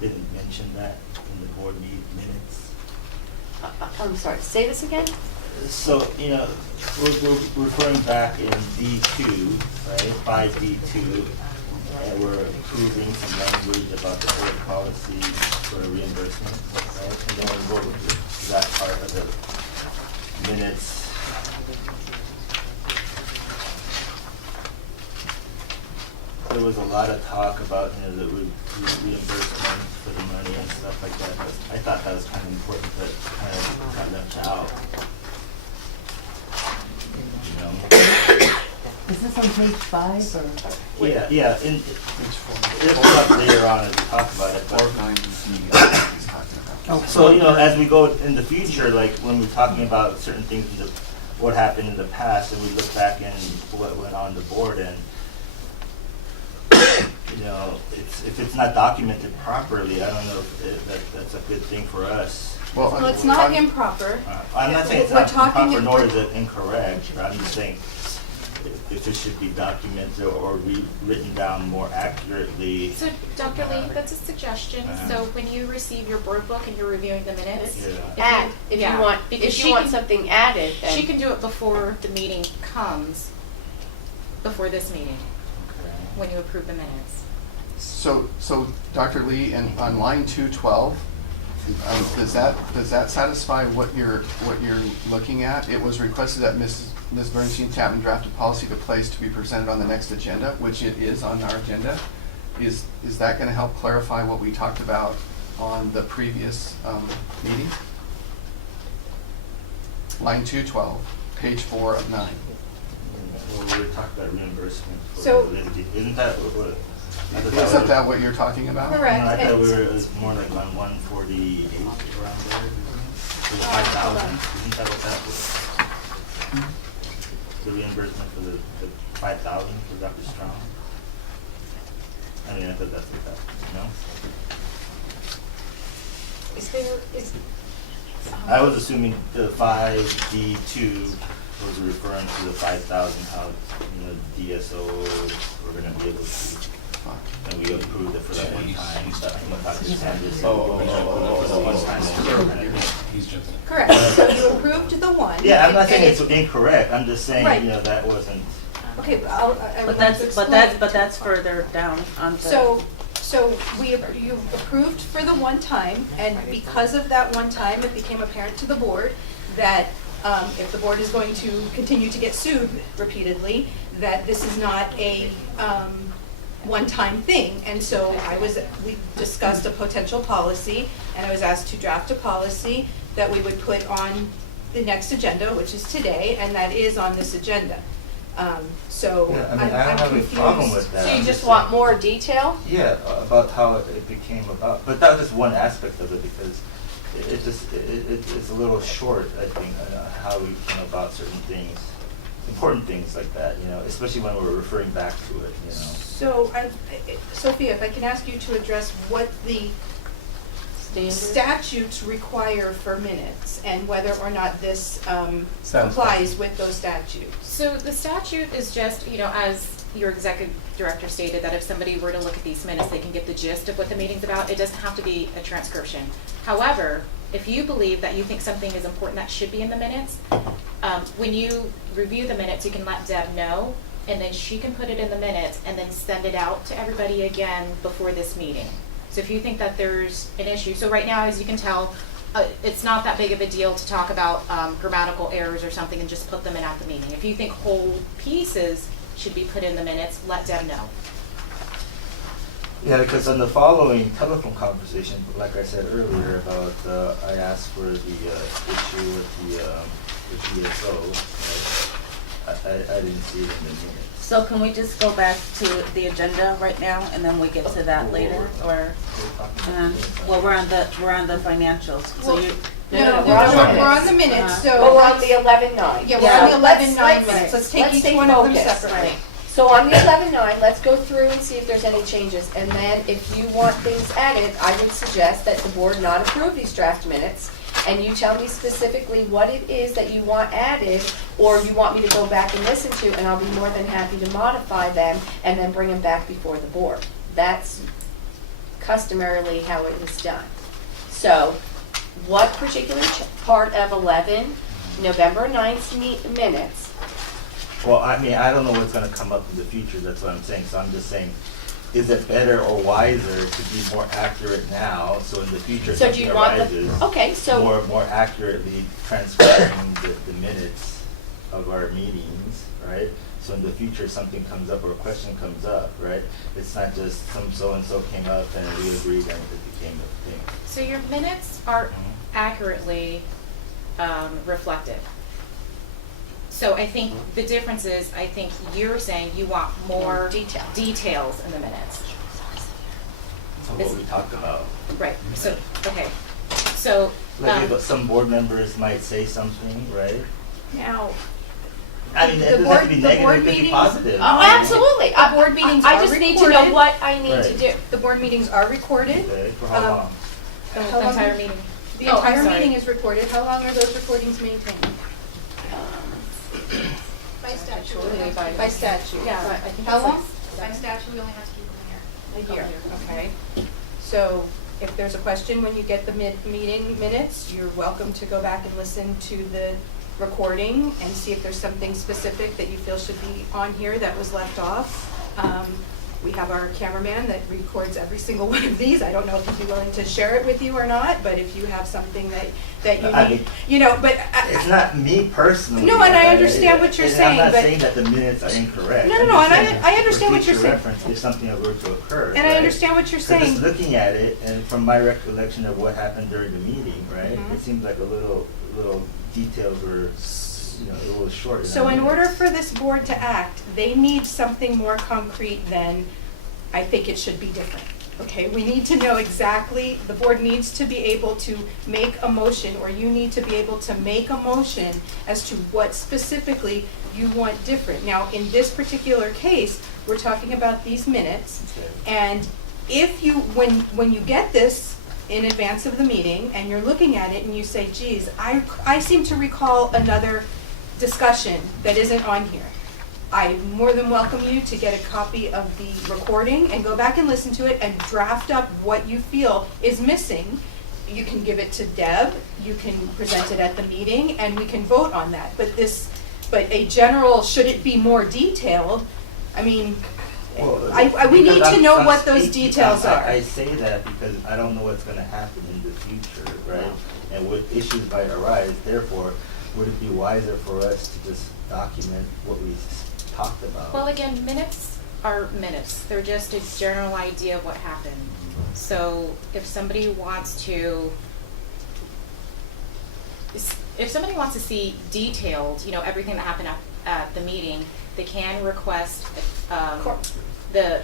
didn't mention that in the board minutes. I'm sorry, say this again? So, we're referring back in D2, right, 5D2, and we're approving some language about the board policy for reimbursement, right? And then we go to that part of the minutes. There was a lot of talk about, the reimbursement for the money and stuff like that. But I thought that was kind of important, but kind of got left out. Is this on page 5 or? Yeah, it'll come up later on as we talk about it, but. 49D, he's talking about. So, as we go in the future, like when we're talking about certain things, what happened in the past, and we look back and what went on the board, and if it's not documented properly, I don't know if that's a good thing for us. Well, it's not improper. I'm not saying it's We're not talking improper, nor is it incorrect, but I'm just saying if it should be documented or written down more accurately. So, Dr. Lee, that's a suggestion. So when you receive your board book and you're reviewing the minutes, If you want something added, then. she can do it before the meeting comes, before this meeting, when you approve the minutes. So Dr. Lee, on line 212, does that satisfy what you're looking at? It was requested that Ms. Bernstein Chapman draft a policy to place to be presented on the next agenda, which it is on our agenda. Is that going to help clarify what we talked about on the previous meeting? Line 212, page 4 of 9. Well, we were talking about reimbursement for So- validity. Isn't that what? Isn't that what you're talking about? Correct. No, I thought And- it was more like on 148 around there. For the 5,000. Isn't that what that was? The reimbursement for the 5,000 for Dr. Strong? I mean, I thought that's what that was, I was assuming the 5D2 was referring to the 5,000, how, DSO were going to be able to. And we approved it for that one time. Dr. Sanders said for the one time. He's just. Correct, so you approved the one. Yeah, I'm not and saying it's it- incorrect. I'm just saying, Right. that wasn't. Okay, I But want to explain. that's further down on the. So you approved for the one time, and because of that one time, it became apparent to the board that if the board is going to continue to get sued repeatedly, that this is not a one-time thing. And so we discussed a potential policy, and I was asked to draft a policy that we would put on the next agenda, which is today, and that is on this agenda. So Yeah, I I'm mean, I don't have a problem confused. with that. So you I'm just want saying- more detail? Yeah, about how it became about, but that was just one aspect of it, because it's a little short, I think, how we came about certain things, important things like that, especially when we're referring back to it, So, Sophia, if I can ask you to address what the statutes require for minutes, and whether or not this complies with those statutes. So the statute is just, as your executive director stated, that if somebody were to look at these minutes, they can get the gist of what the meeting's about. It doesn't have to be a transcription. However, if you believe that you think something is important that should be in the minutes, when you review the minutes, you can let Deb know, and then she can put it in the minutes and then send it out to everybody again before this meeting. So if you think that there's an issue, so right now, as you can tell, it's not that big of a deal to talk about grammatical errors or something and just put them in at the meeting. If you think whole pieces should be put in the minutes, let Deb know. Yeah, because on the following telephone conversation, like I said earlier about, I asked for the issue with the GSO, right? I didn't see it in the minutes. So can we just go back to the agenda right now, and then we get to that later, or? Well, we're on the financials, so you. No, we're on the minutes, so. But we're on the 11-9. Yeah, we're on the 11-9 let's- minutes. Let's take each stay one of them focused. separately. So on the 11-9, let's go through and see if there's any changes. And then if you want things added, I would suggest that the board not approve these draft minutes. And you tell me specifically what it is that you want added, or you want me to go back and listen to, and I'll be more than happy to modify them and then bring them back before the board. That's customarily how it is done. So what particular part of 11, November 9th minutes? Well, I mean, I don't know what's gonna come up in the future, that's what I'm saying, so I'm just saying, is it better or wiser to be more accurate now, so in the future So do something you want arises? the, okay, so. More accurately transcribing the minutes of our meetings, right? So in the future, something comes up or a question comes up, right? It's not just some so-and-so came up and we agreed and it became a thing. So your minutes are accurately reflected. So I think the difference is, I think you're saying you want more details in the minutes. So what we talked about. Right, so, okay, so. Like if some board members might say something, right? Now, I mean, it The doesn't board- have to be the negative, board it could be meetings- positive. Oh, absolutely. The board meetings I are just need to know recorded. what I need to Right. do. the board meetings are recorded. Okay, for how Um, long? The How long- entire meeting. The Oh, I'm entire sorry. meeting is recorded. How long are those recordings maintained? By statute. Totally by- By statute. Yeah, I think How it's long? like By statute, we only have to keep them A year, okay. So if there's a question when you get the meeting minutes, you're welcome to go back and listen to the recording and see if there's something specific that you feel should be on here that was left off. We have our cameraman that records every single one of these. I don't know if he'd be willing to share it with you or not, but if you have something that you I need, mean, you know, but. It's not me personally. No, and I understand what you're and saying, I'm not but- saying that the minutes are incorrect. No, I'm no, just and saying I understand for what you're future saying. reference, if something were to occur, And I right? understand what you're So saying. just looking at it, and from my recollection of what happened during the meeting, right? Mhm. It seems like a little details were, a little short. So our in order minutes. for this board to act, they need something more concrete than, I think it should be different. Okay, we need to know exactly, the board needs to be able to make a motion, or you need to be able to make a motion as to what specifically you want different. Now, in this particular case, we're talking about these minutes, Okay. and if you, when you get this in advance of the meeting, and you're looking at it and you say, geez, I seem to recall another discussion that isn't on here. I more than welcome you to get a copy of the recording and go back and listen to it and draft up what you feel is missing. You can give it to Deb, you can present it at the meeting, and we can vote on that. But a general, should it be more detailed, I mean, Well, we need because to know I'm what those speaking- details are. I say that because I don't know what's gonna happen in the future, right? And what issues might arise, therefore, would it be wiser for us to just document what we talked about? Well, again, minutes are minutes. They're just a general idea of what happened. So if somebody wants to see detailed, everything that happened at the meeting, they can request the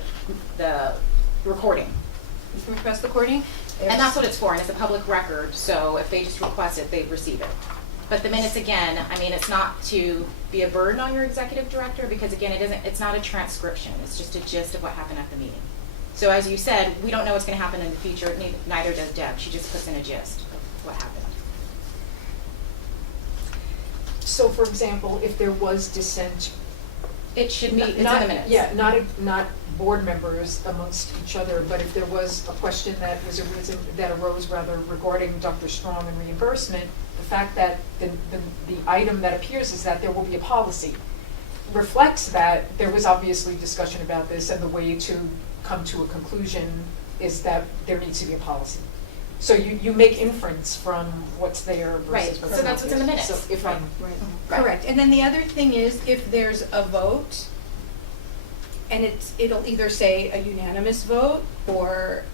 recording. You can request the recording. And that's what it's for, and it's a public record, so if they just request it, they receive it. But the minutes, again, I mean, it's not to be a burden on your executive director, because again, it's not a transcription, it's just a gist of what happened at the meeting. So as you said, we don't know what's gonna happen in the future, neither does Deb, she just puts in a gist of what happened. So for example, if there was dissent. It should be, it's in not- the minutes. Yeah, not board members amongst each other, but if there was a question that arose regarding Dr. Strong and reimbursement, the fact that the item that appears is that there will be a policy reflects that there was obviously discussion about this, and the way to come to a conclusion is that there needs to be a policy. So you make inference from what's there versus Right, what's not there. so that's what's in the minutes. So if I'm Correct. And then the other thing is, if there's a vote, it'll either say a unanimous vote, or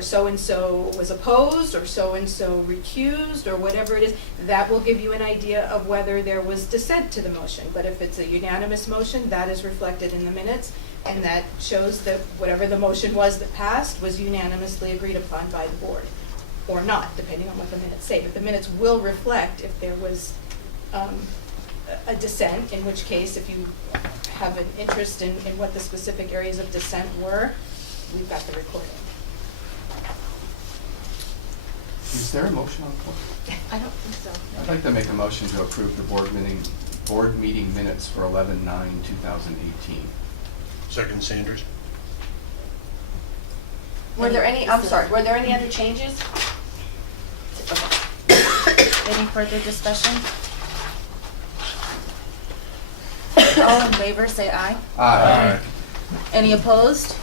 so-and-so was opposed, or so-and-so recused, or whatever it is. That will give you an idea of whether there was dissent to the motion. But if it's a unanimous motion, that is reflected in the minutes, and that shows that whatever the motion was that passed was unanimously agreed upon by the board, or not, depending on what the minutes say. But the minutes will reflect if there was a dissent, in which case, if you have an interest in what the specific areas of dissent were, we've got the recording. Is there a motion on the floor? I don't think so. I'd like to make a motion to approve the board meeting minutes for 11/9/2018. Second, Sanders. Were there any other changes? Okay. Any further discussion? All in favor, say aye. Aye. Any opposed?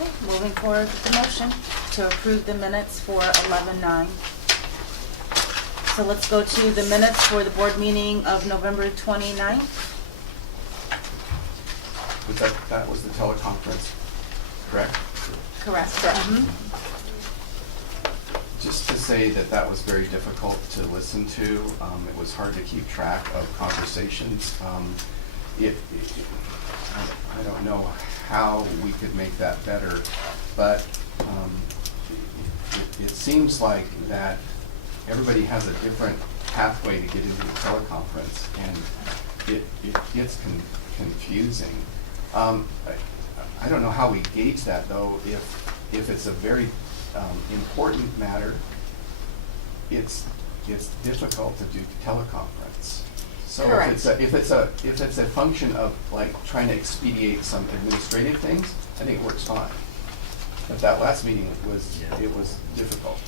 Okay, moving forward with the motion to approve the minutes for 11/9. So let's go to the minutes for the board meeting of November 29th. That was the teleconference, correct? Correct. Correct. Just to say that was very difficult to listen to. It was hard to keep track of conversations. I don't know how we could make that better, but it seems like that everybody has a different pathway to get into the teleconference, and it gets confusing. I don't know how we gauge that, though. If it's a very important matter, it's difficult to do teleconference. So Correct. if it's a function of like trying to expedite some administrative things, I think it works fine. But that last meeting was difficult.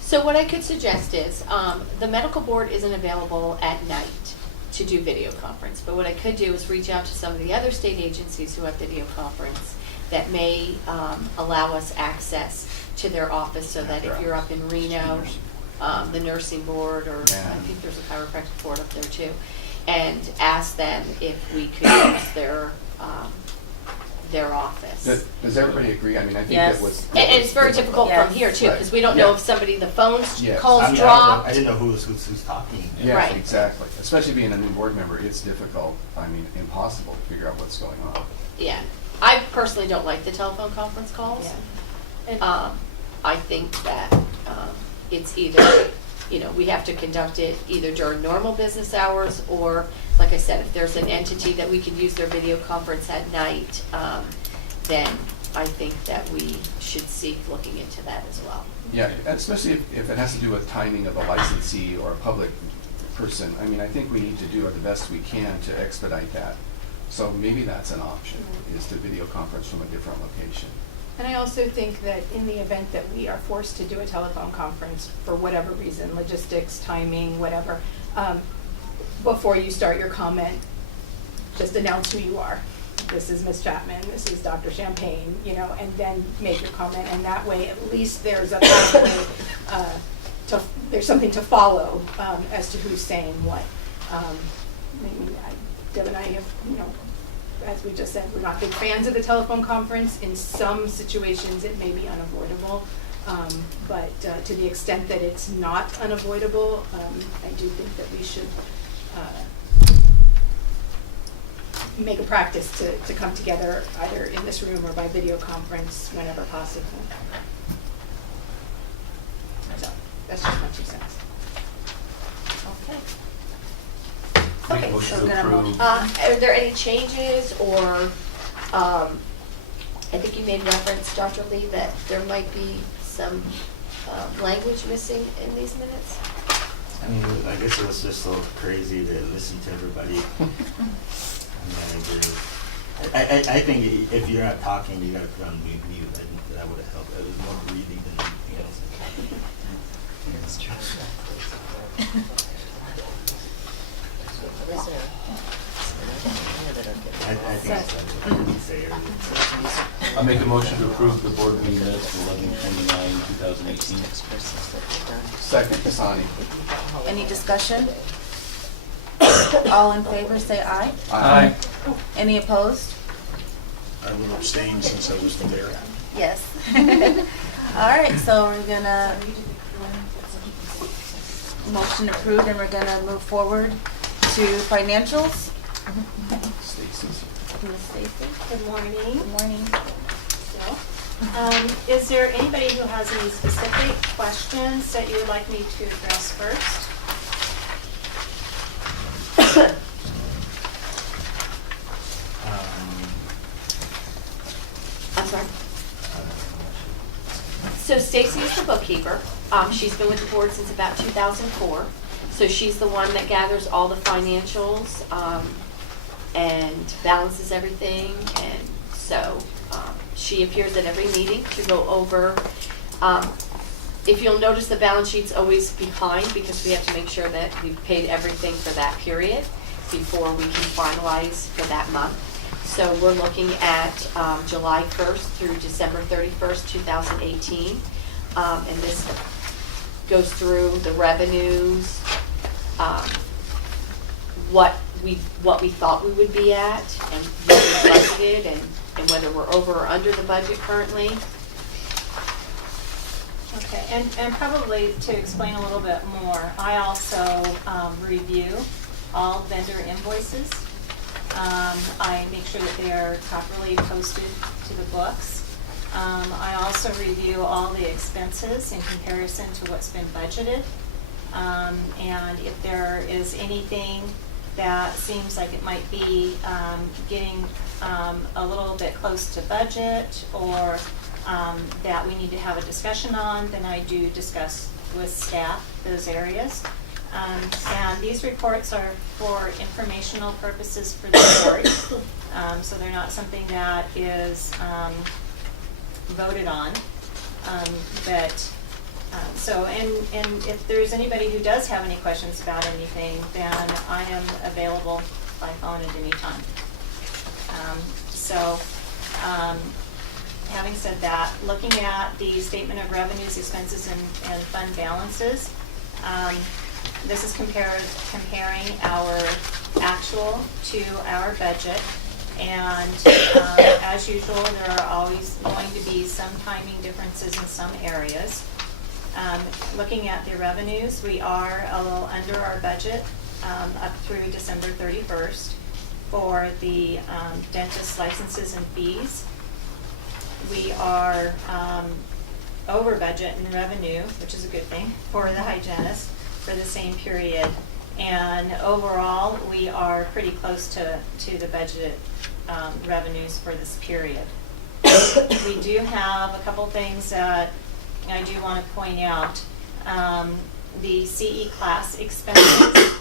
So what I could suggest is, the medical board isn't available at night to do video conference, but what I could do is reach out to some of the other state agencies who have video conference that may allow us access to their office, so that if you're up in Reno, the nursing board, or I think there's a chiropractic board up there too, and ask them if we could use their office. Does everybody agree? I mean, I think Yes. it was. And it's very difficult from here too, because we don't know if the phones calls I dropped. didn't know who's talking. Yeah, Right. exactly. Especially being a new board member, it's difficult. I mean, impossible to figure out what's going on. Yeah, I personally don't like the telephone conference calls. Yeah. I think that it's either, we have to conduct it either during normal business hours, or, like I said, if there's an entity that we can use their video conference at night, then I think that we should seek looking into that as well. Yeah, especially if it has to do with timing of a licensee or a public person. I mean, I think we need to do the best we can to expedite that. So maybe that's an option, is to video conference from a different location. And I also think that in the event that we are forced to do a telephone conference for whatever reason, logistics, timing, whatever, before you start your comment, just announce who you are. This is Ms. Chapman, this is Dr. Champagne, and then make your comment, and that way at least there's a pathway, there's something to follow as to who's saying what. Deb and I have, as we just said, we're not big fans of the telephone conference. In some situations, it may be unavoidable, but to the extent that it's not unavoidable, I do think that we should make a practice to come together either in this room or by video conference whenever possible. So that's just my 2 cents. Okay. Make a Okay, motion so to we're gonna approve. are there any changes, or, I think you made reference, Dr. Lee, that there might be some language missing in these minutes? I mean, I guess it was just so crazy to listen to everybody. I think if you're not talking, you gotta put on mute. I think that would have helped. It was more breathing than anything else. That's true. I think that's what I would say earlier. I'll make a motion to approve the board meeting minutes for 11/29/2018. Second, Kasani. Any discussion? All in favor, say aye. Aye. Any opposed? I will abstain since I wasn't there. Yes. All right, so we're gonna, motion approved, and we're gonna move forward to financials. Ms. Stacy? Good morning. Good morning. Is there anybody who has any specific questions that you would like me to address first? I'm sorry. So Stacy is the bookkeeper. She's been with the board since about 2004. So she's the one that gathers all the financials and balances everything. And so she appears at every meeting to go over. If you'll notice, the balance sheet's always behind because we have to make sure that we've paid everything for that period before we can finalize for that month. So we're looking at July 1st through December 31st, 2018. And this goes through the revenues, what we thought we would be at, and what we budgeted, and whether we're over or under the budget currently. Okay, and probably to explain a little bit more, I also review all vendor invoices. I make sure that they are properly posted to the books. I also review all the expenses in comparison to what's been budgeted. And if there is anything that seems like it might be getting a little bit close to budget, or that we need to have a discussion on, then I do discuss with staff those areas. And these reports are for informational purposes for the board, so they're not something that is voted on. And if there's anybody who does have any questions about anything, then I am available by phone at any time. Having said that, looking at the statement of revenues, expenses, and fund balances, this is comparing our actual to our budget. And as usual, there are always going to be some timing differences in some areas. Looking at the revenues, we are a little under our budget up through December 31st for the dentist licenses and fees. We are over budget in revenue, which is a good thing, for the hygienist for the same period. And overall, we are pretty close to the budgeted revenues for this period. We do have a couple things that I do want to point out. The CE class expenses,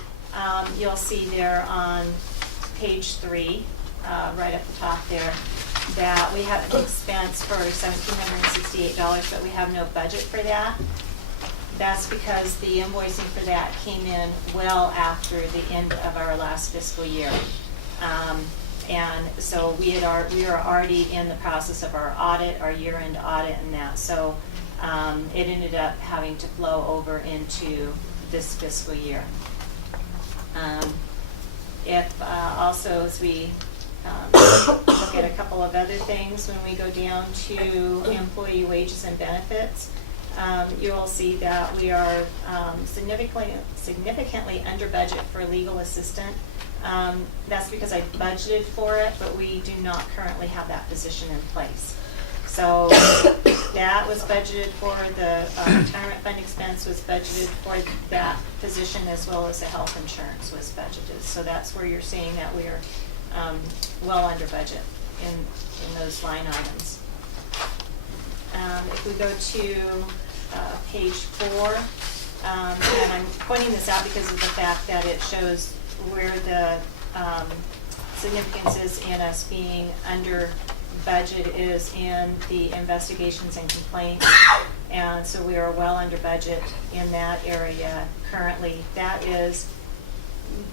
you'll see there on page 3, right at the top there, that we have an expense for $1,768, but we have no budget for that. That's because the invoicing for that came in well after the end of our last fiscal year. And so we are already in the process of our audit, our year-end audit and that. So it ended up having to flow over into this fiscal year. Also, as we look at a couple of other things, when we go down to employee wages and benefits, you will see that we are significantly under budget for legal assistant. That's because I budgeted for it, but we do not currently have that position in place. So that was budgeted for, the retirement fund expense was budgeted for that position, as well as the health insurance was budgeted. So that's where you're seeing that we are well under budget in those line items. If we go to page 4, and I'm pointing this out because of the fact that it shows where the significance is in us being under budget is in the investigations and complaints. And so we are well under budget in that area currently. That is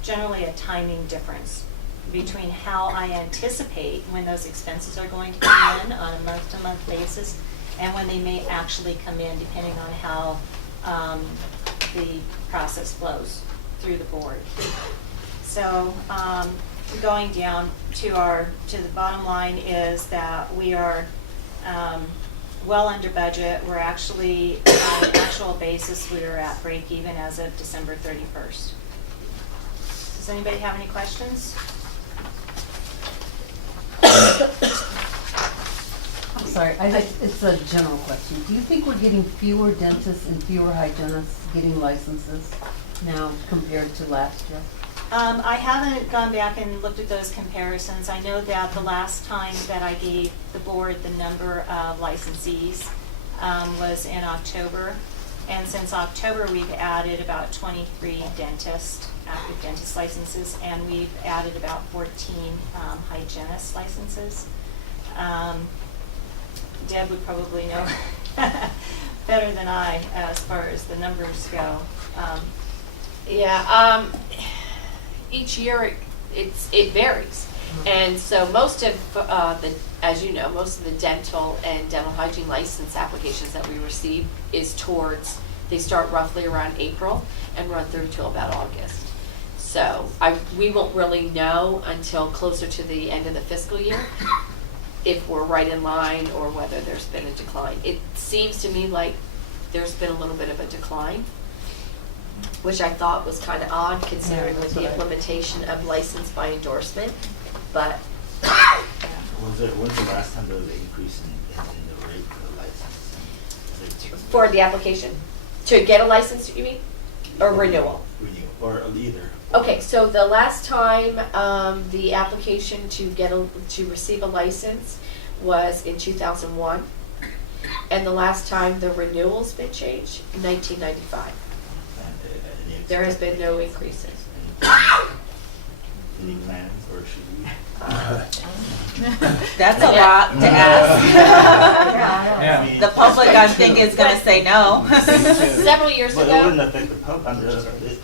generally a timing difference between how I anticipate when those expenses are going to come in on a month-to-month basis and when they may actually come in, depending on how the process flows through the board. So going down to the bottom line is that we are well under budget. We're actually, on an actual basis, we are at break even as of December 31st. Does anybody have any questions? I'm sorry, it's a general question. Do you think we're getting fewer dentists and fewer hygienists getting licenses now compared to last year? I haven't gone back and looked at those comparisons. I know that the last time that I gave the board the number of licensees was in October. And since October, we've added about 23 dentists, active dentist licenses, and we've added about 14 hygienist licenses. Deb would probably know better than I as far as the numbers go. Each year it varies. And so most of as you know, most of the dental and dental hygiene license applications that we receive is they start roughly around April and run through till about August. So we won't really know until closer to the end of the fiscal year if we're right in line or whether there's been a decline. It seems to me like there's been a little bit of a decline, which I thought was kind of odd considering with the implementation of license by endorsement, but. When's the last time there was an increase in the rate for the license? For the application? To get a license, you mean? Or renewal? Renewal, or either. Okay, so the last time the application to receive a license was in 2001, and the last time the renewal's been changed, 1995. There has been no increases. Any plans, or should we? That's a lot to ask. Yeah. The public, I think, is going to say no. Several years But ago. it wouldn't affect the public.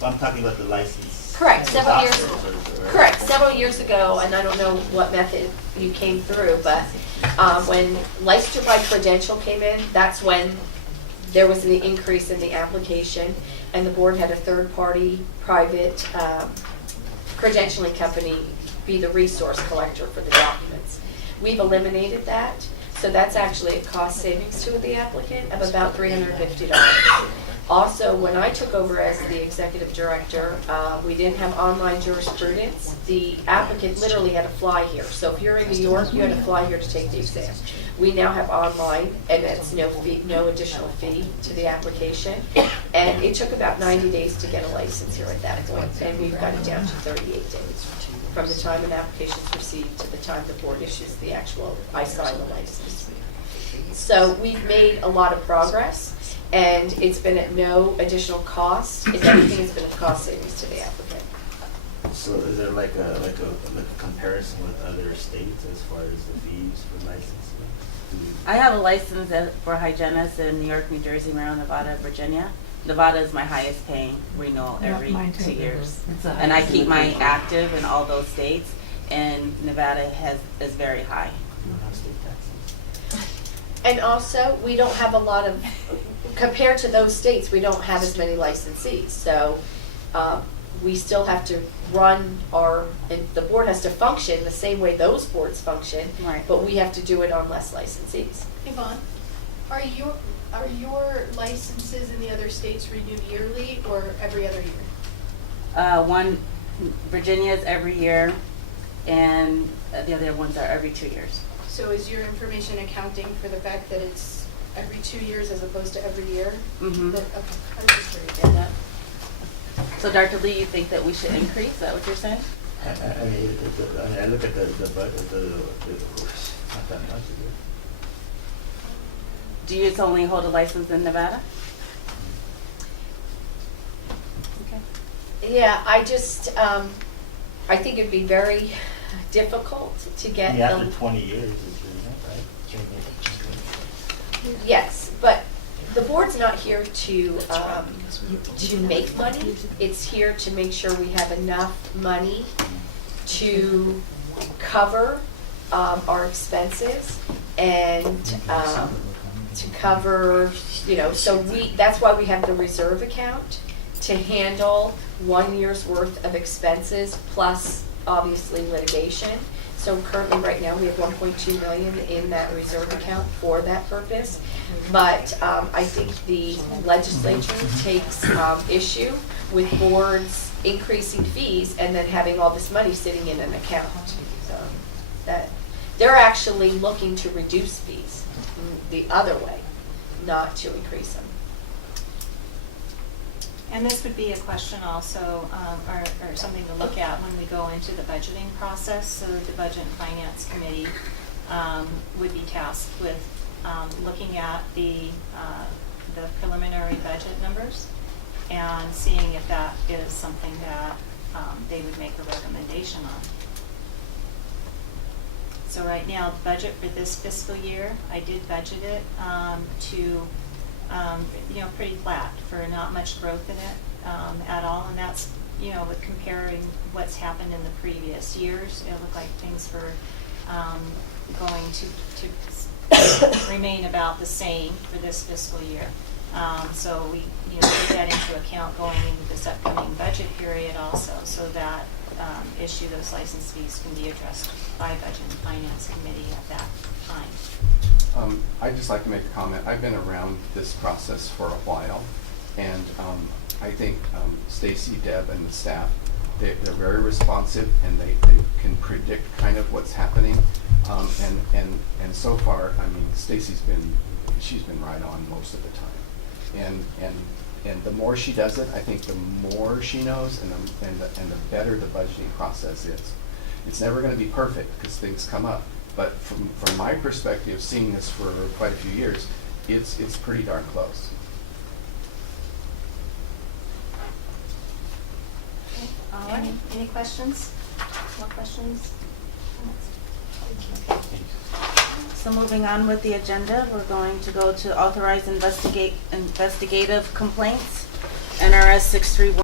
I'm talking about the license. Correct. Several years. Doctors, right? Correct. Several years ago, and I don't know what method you came through, but when licensure by credential came in, that's when there was the increase in the application, and the board had a third-party private credentialing company be the resource collector for the documents. We've eliminated that, so that's actually a cost savings to the applicant of about $350. Also, when I took over as the executive director, we didn't have online jurisprudence. The applicant literally had to fly here. So if you're in New York, you had to fly here to take the exam. We now have online, and it's no additional fee to the application. And it took about 90 days to get a license here at that point, and we've got it down to 38 days from the time an application is received to the time the board issues the I sign the license. So we've made a lot of progress. And it's been at no additional cost. If anything, it's been a cost savings to the applicant. So is there like a comparison with other states as far as the fees for licensing? I have a license for hygienist in New York, New Jersey, Maryland, Nevada, Virginia. Nevada is my highest paying renewal every mine 2 too. years. It's the And I highest keep in the mine country. active in all those states, and Nevada is very high. You don't have state taxes. And also, we don't have a lot of, compared to those states, we don't have as many licensees. So we still have to run and the board has to function the same way those boards function, Right. but we have to do it on less licensees. Yvonne, are your licenses in the other states renewed yearly or every other year? Virginia is every year, and the other ones are every 2 years. So is your information accounting for the fact that it's every 2 years as opposed to every year? Mm-hmm. Okay, I was just trying to get that. So Dr. Lee, you think that we should increase? Is that what you're saying? I look at the budget, it's not that much, is it? Do you only hold a license in Nevada? Okay. Yeah, I just, I think it'd be very difficult to get Yeah, after them. 20 years, it's right? Yes, but the board's not here to make money. It's here to make sure we have enough money to cover our expenses and to cover, so that's why we have the reserve account to handle 1 year's worth of expenses plus obviously litigation. So currently, right now, we have 1.2 million in that reserve account for that purpose. But I think the legislature takes issue with boards increasing fees and then having all this money sitting in an account. So that they're actually looking to reduce fees the other way, not to increase them. And this would be a question also, or something to look at when we go into the budgeting process. So the Budget and Finance Committee would be tasked with looking at the preliminary budget numbers and seeing if that is something that they would make a recommendation on. So right now, the budget for this fiscal year, I did budget it to pretty flat, for not much growth in it at all. And that's, with comparing what's happened in the previous years, it looked like things were going to remain about the same for this fiscal year. So we take that into account going into this upcoming budget period also, so that issue, those license fees can be addressed by Budget and Finance Committee at that time. I'd just like to make a comment. I've been around this process for a while, and I think Stacy, Deb, and the staff, they're very responsive, and they can predict kind of what's happening. And so far, I mean, Stacy's been right on most of the time, and the more she does it, I think the more she knows, and the better the budgeting process is. It's never going to be perfect because things come up. But from my perspective, seeing this for quite a few years, it's pretty darn close. Okay. All right. Any questions? More questions? Okay. So moving on with the agenda, we're going to go to authorize investigative complaints, NRS 631.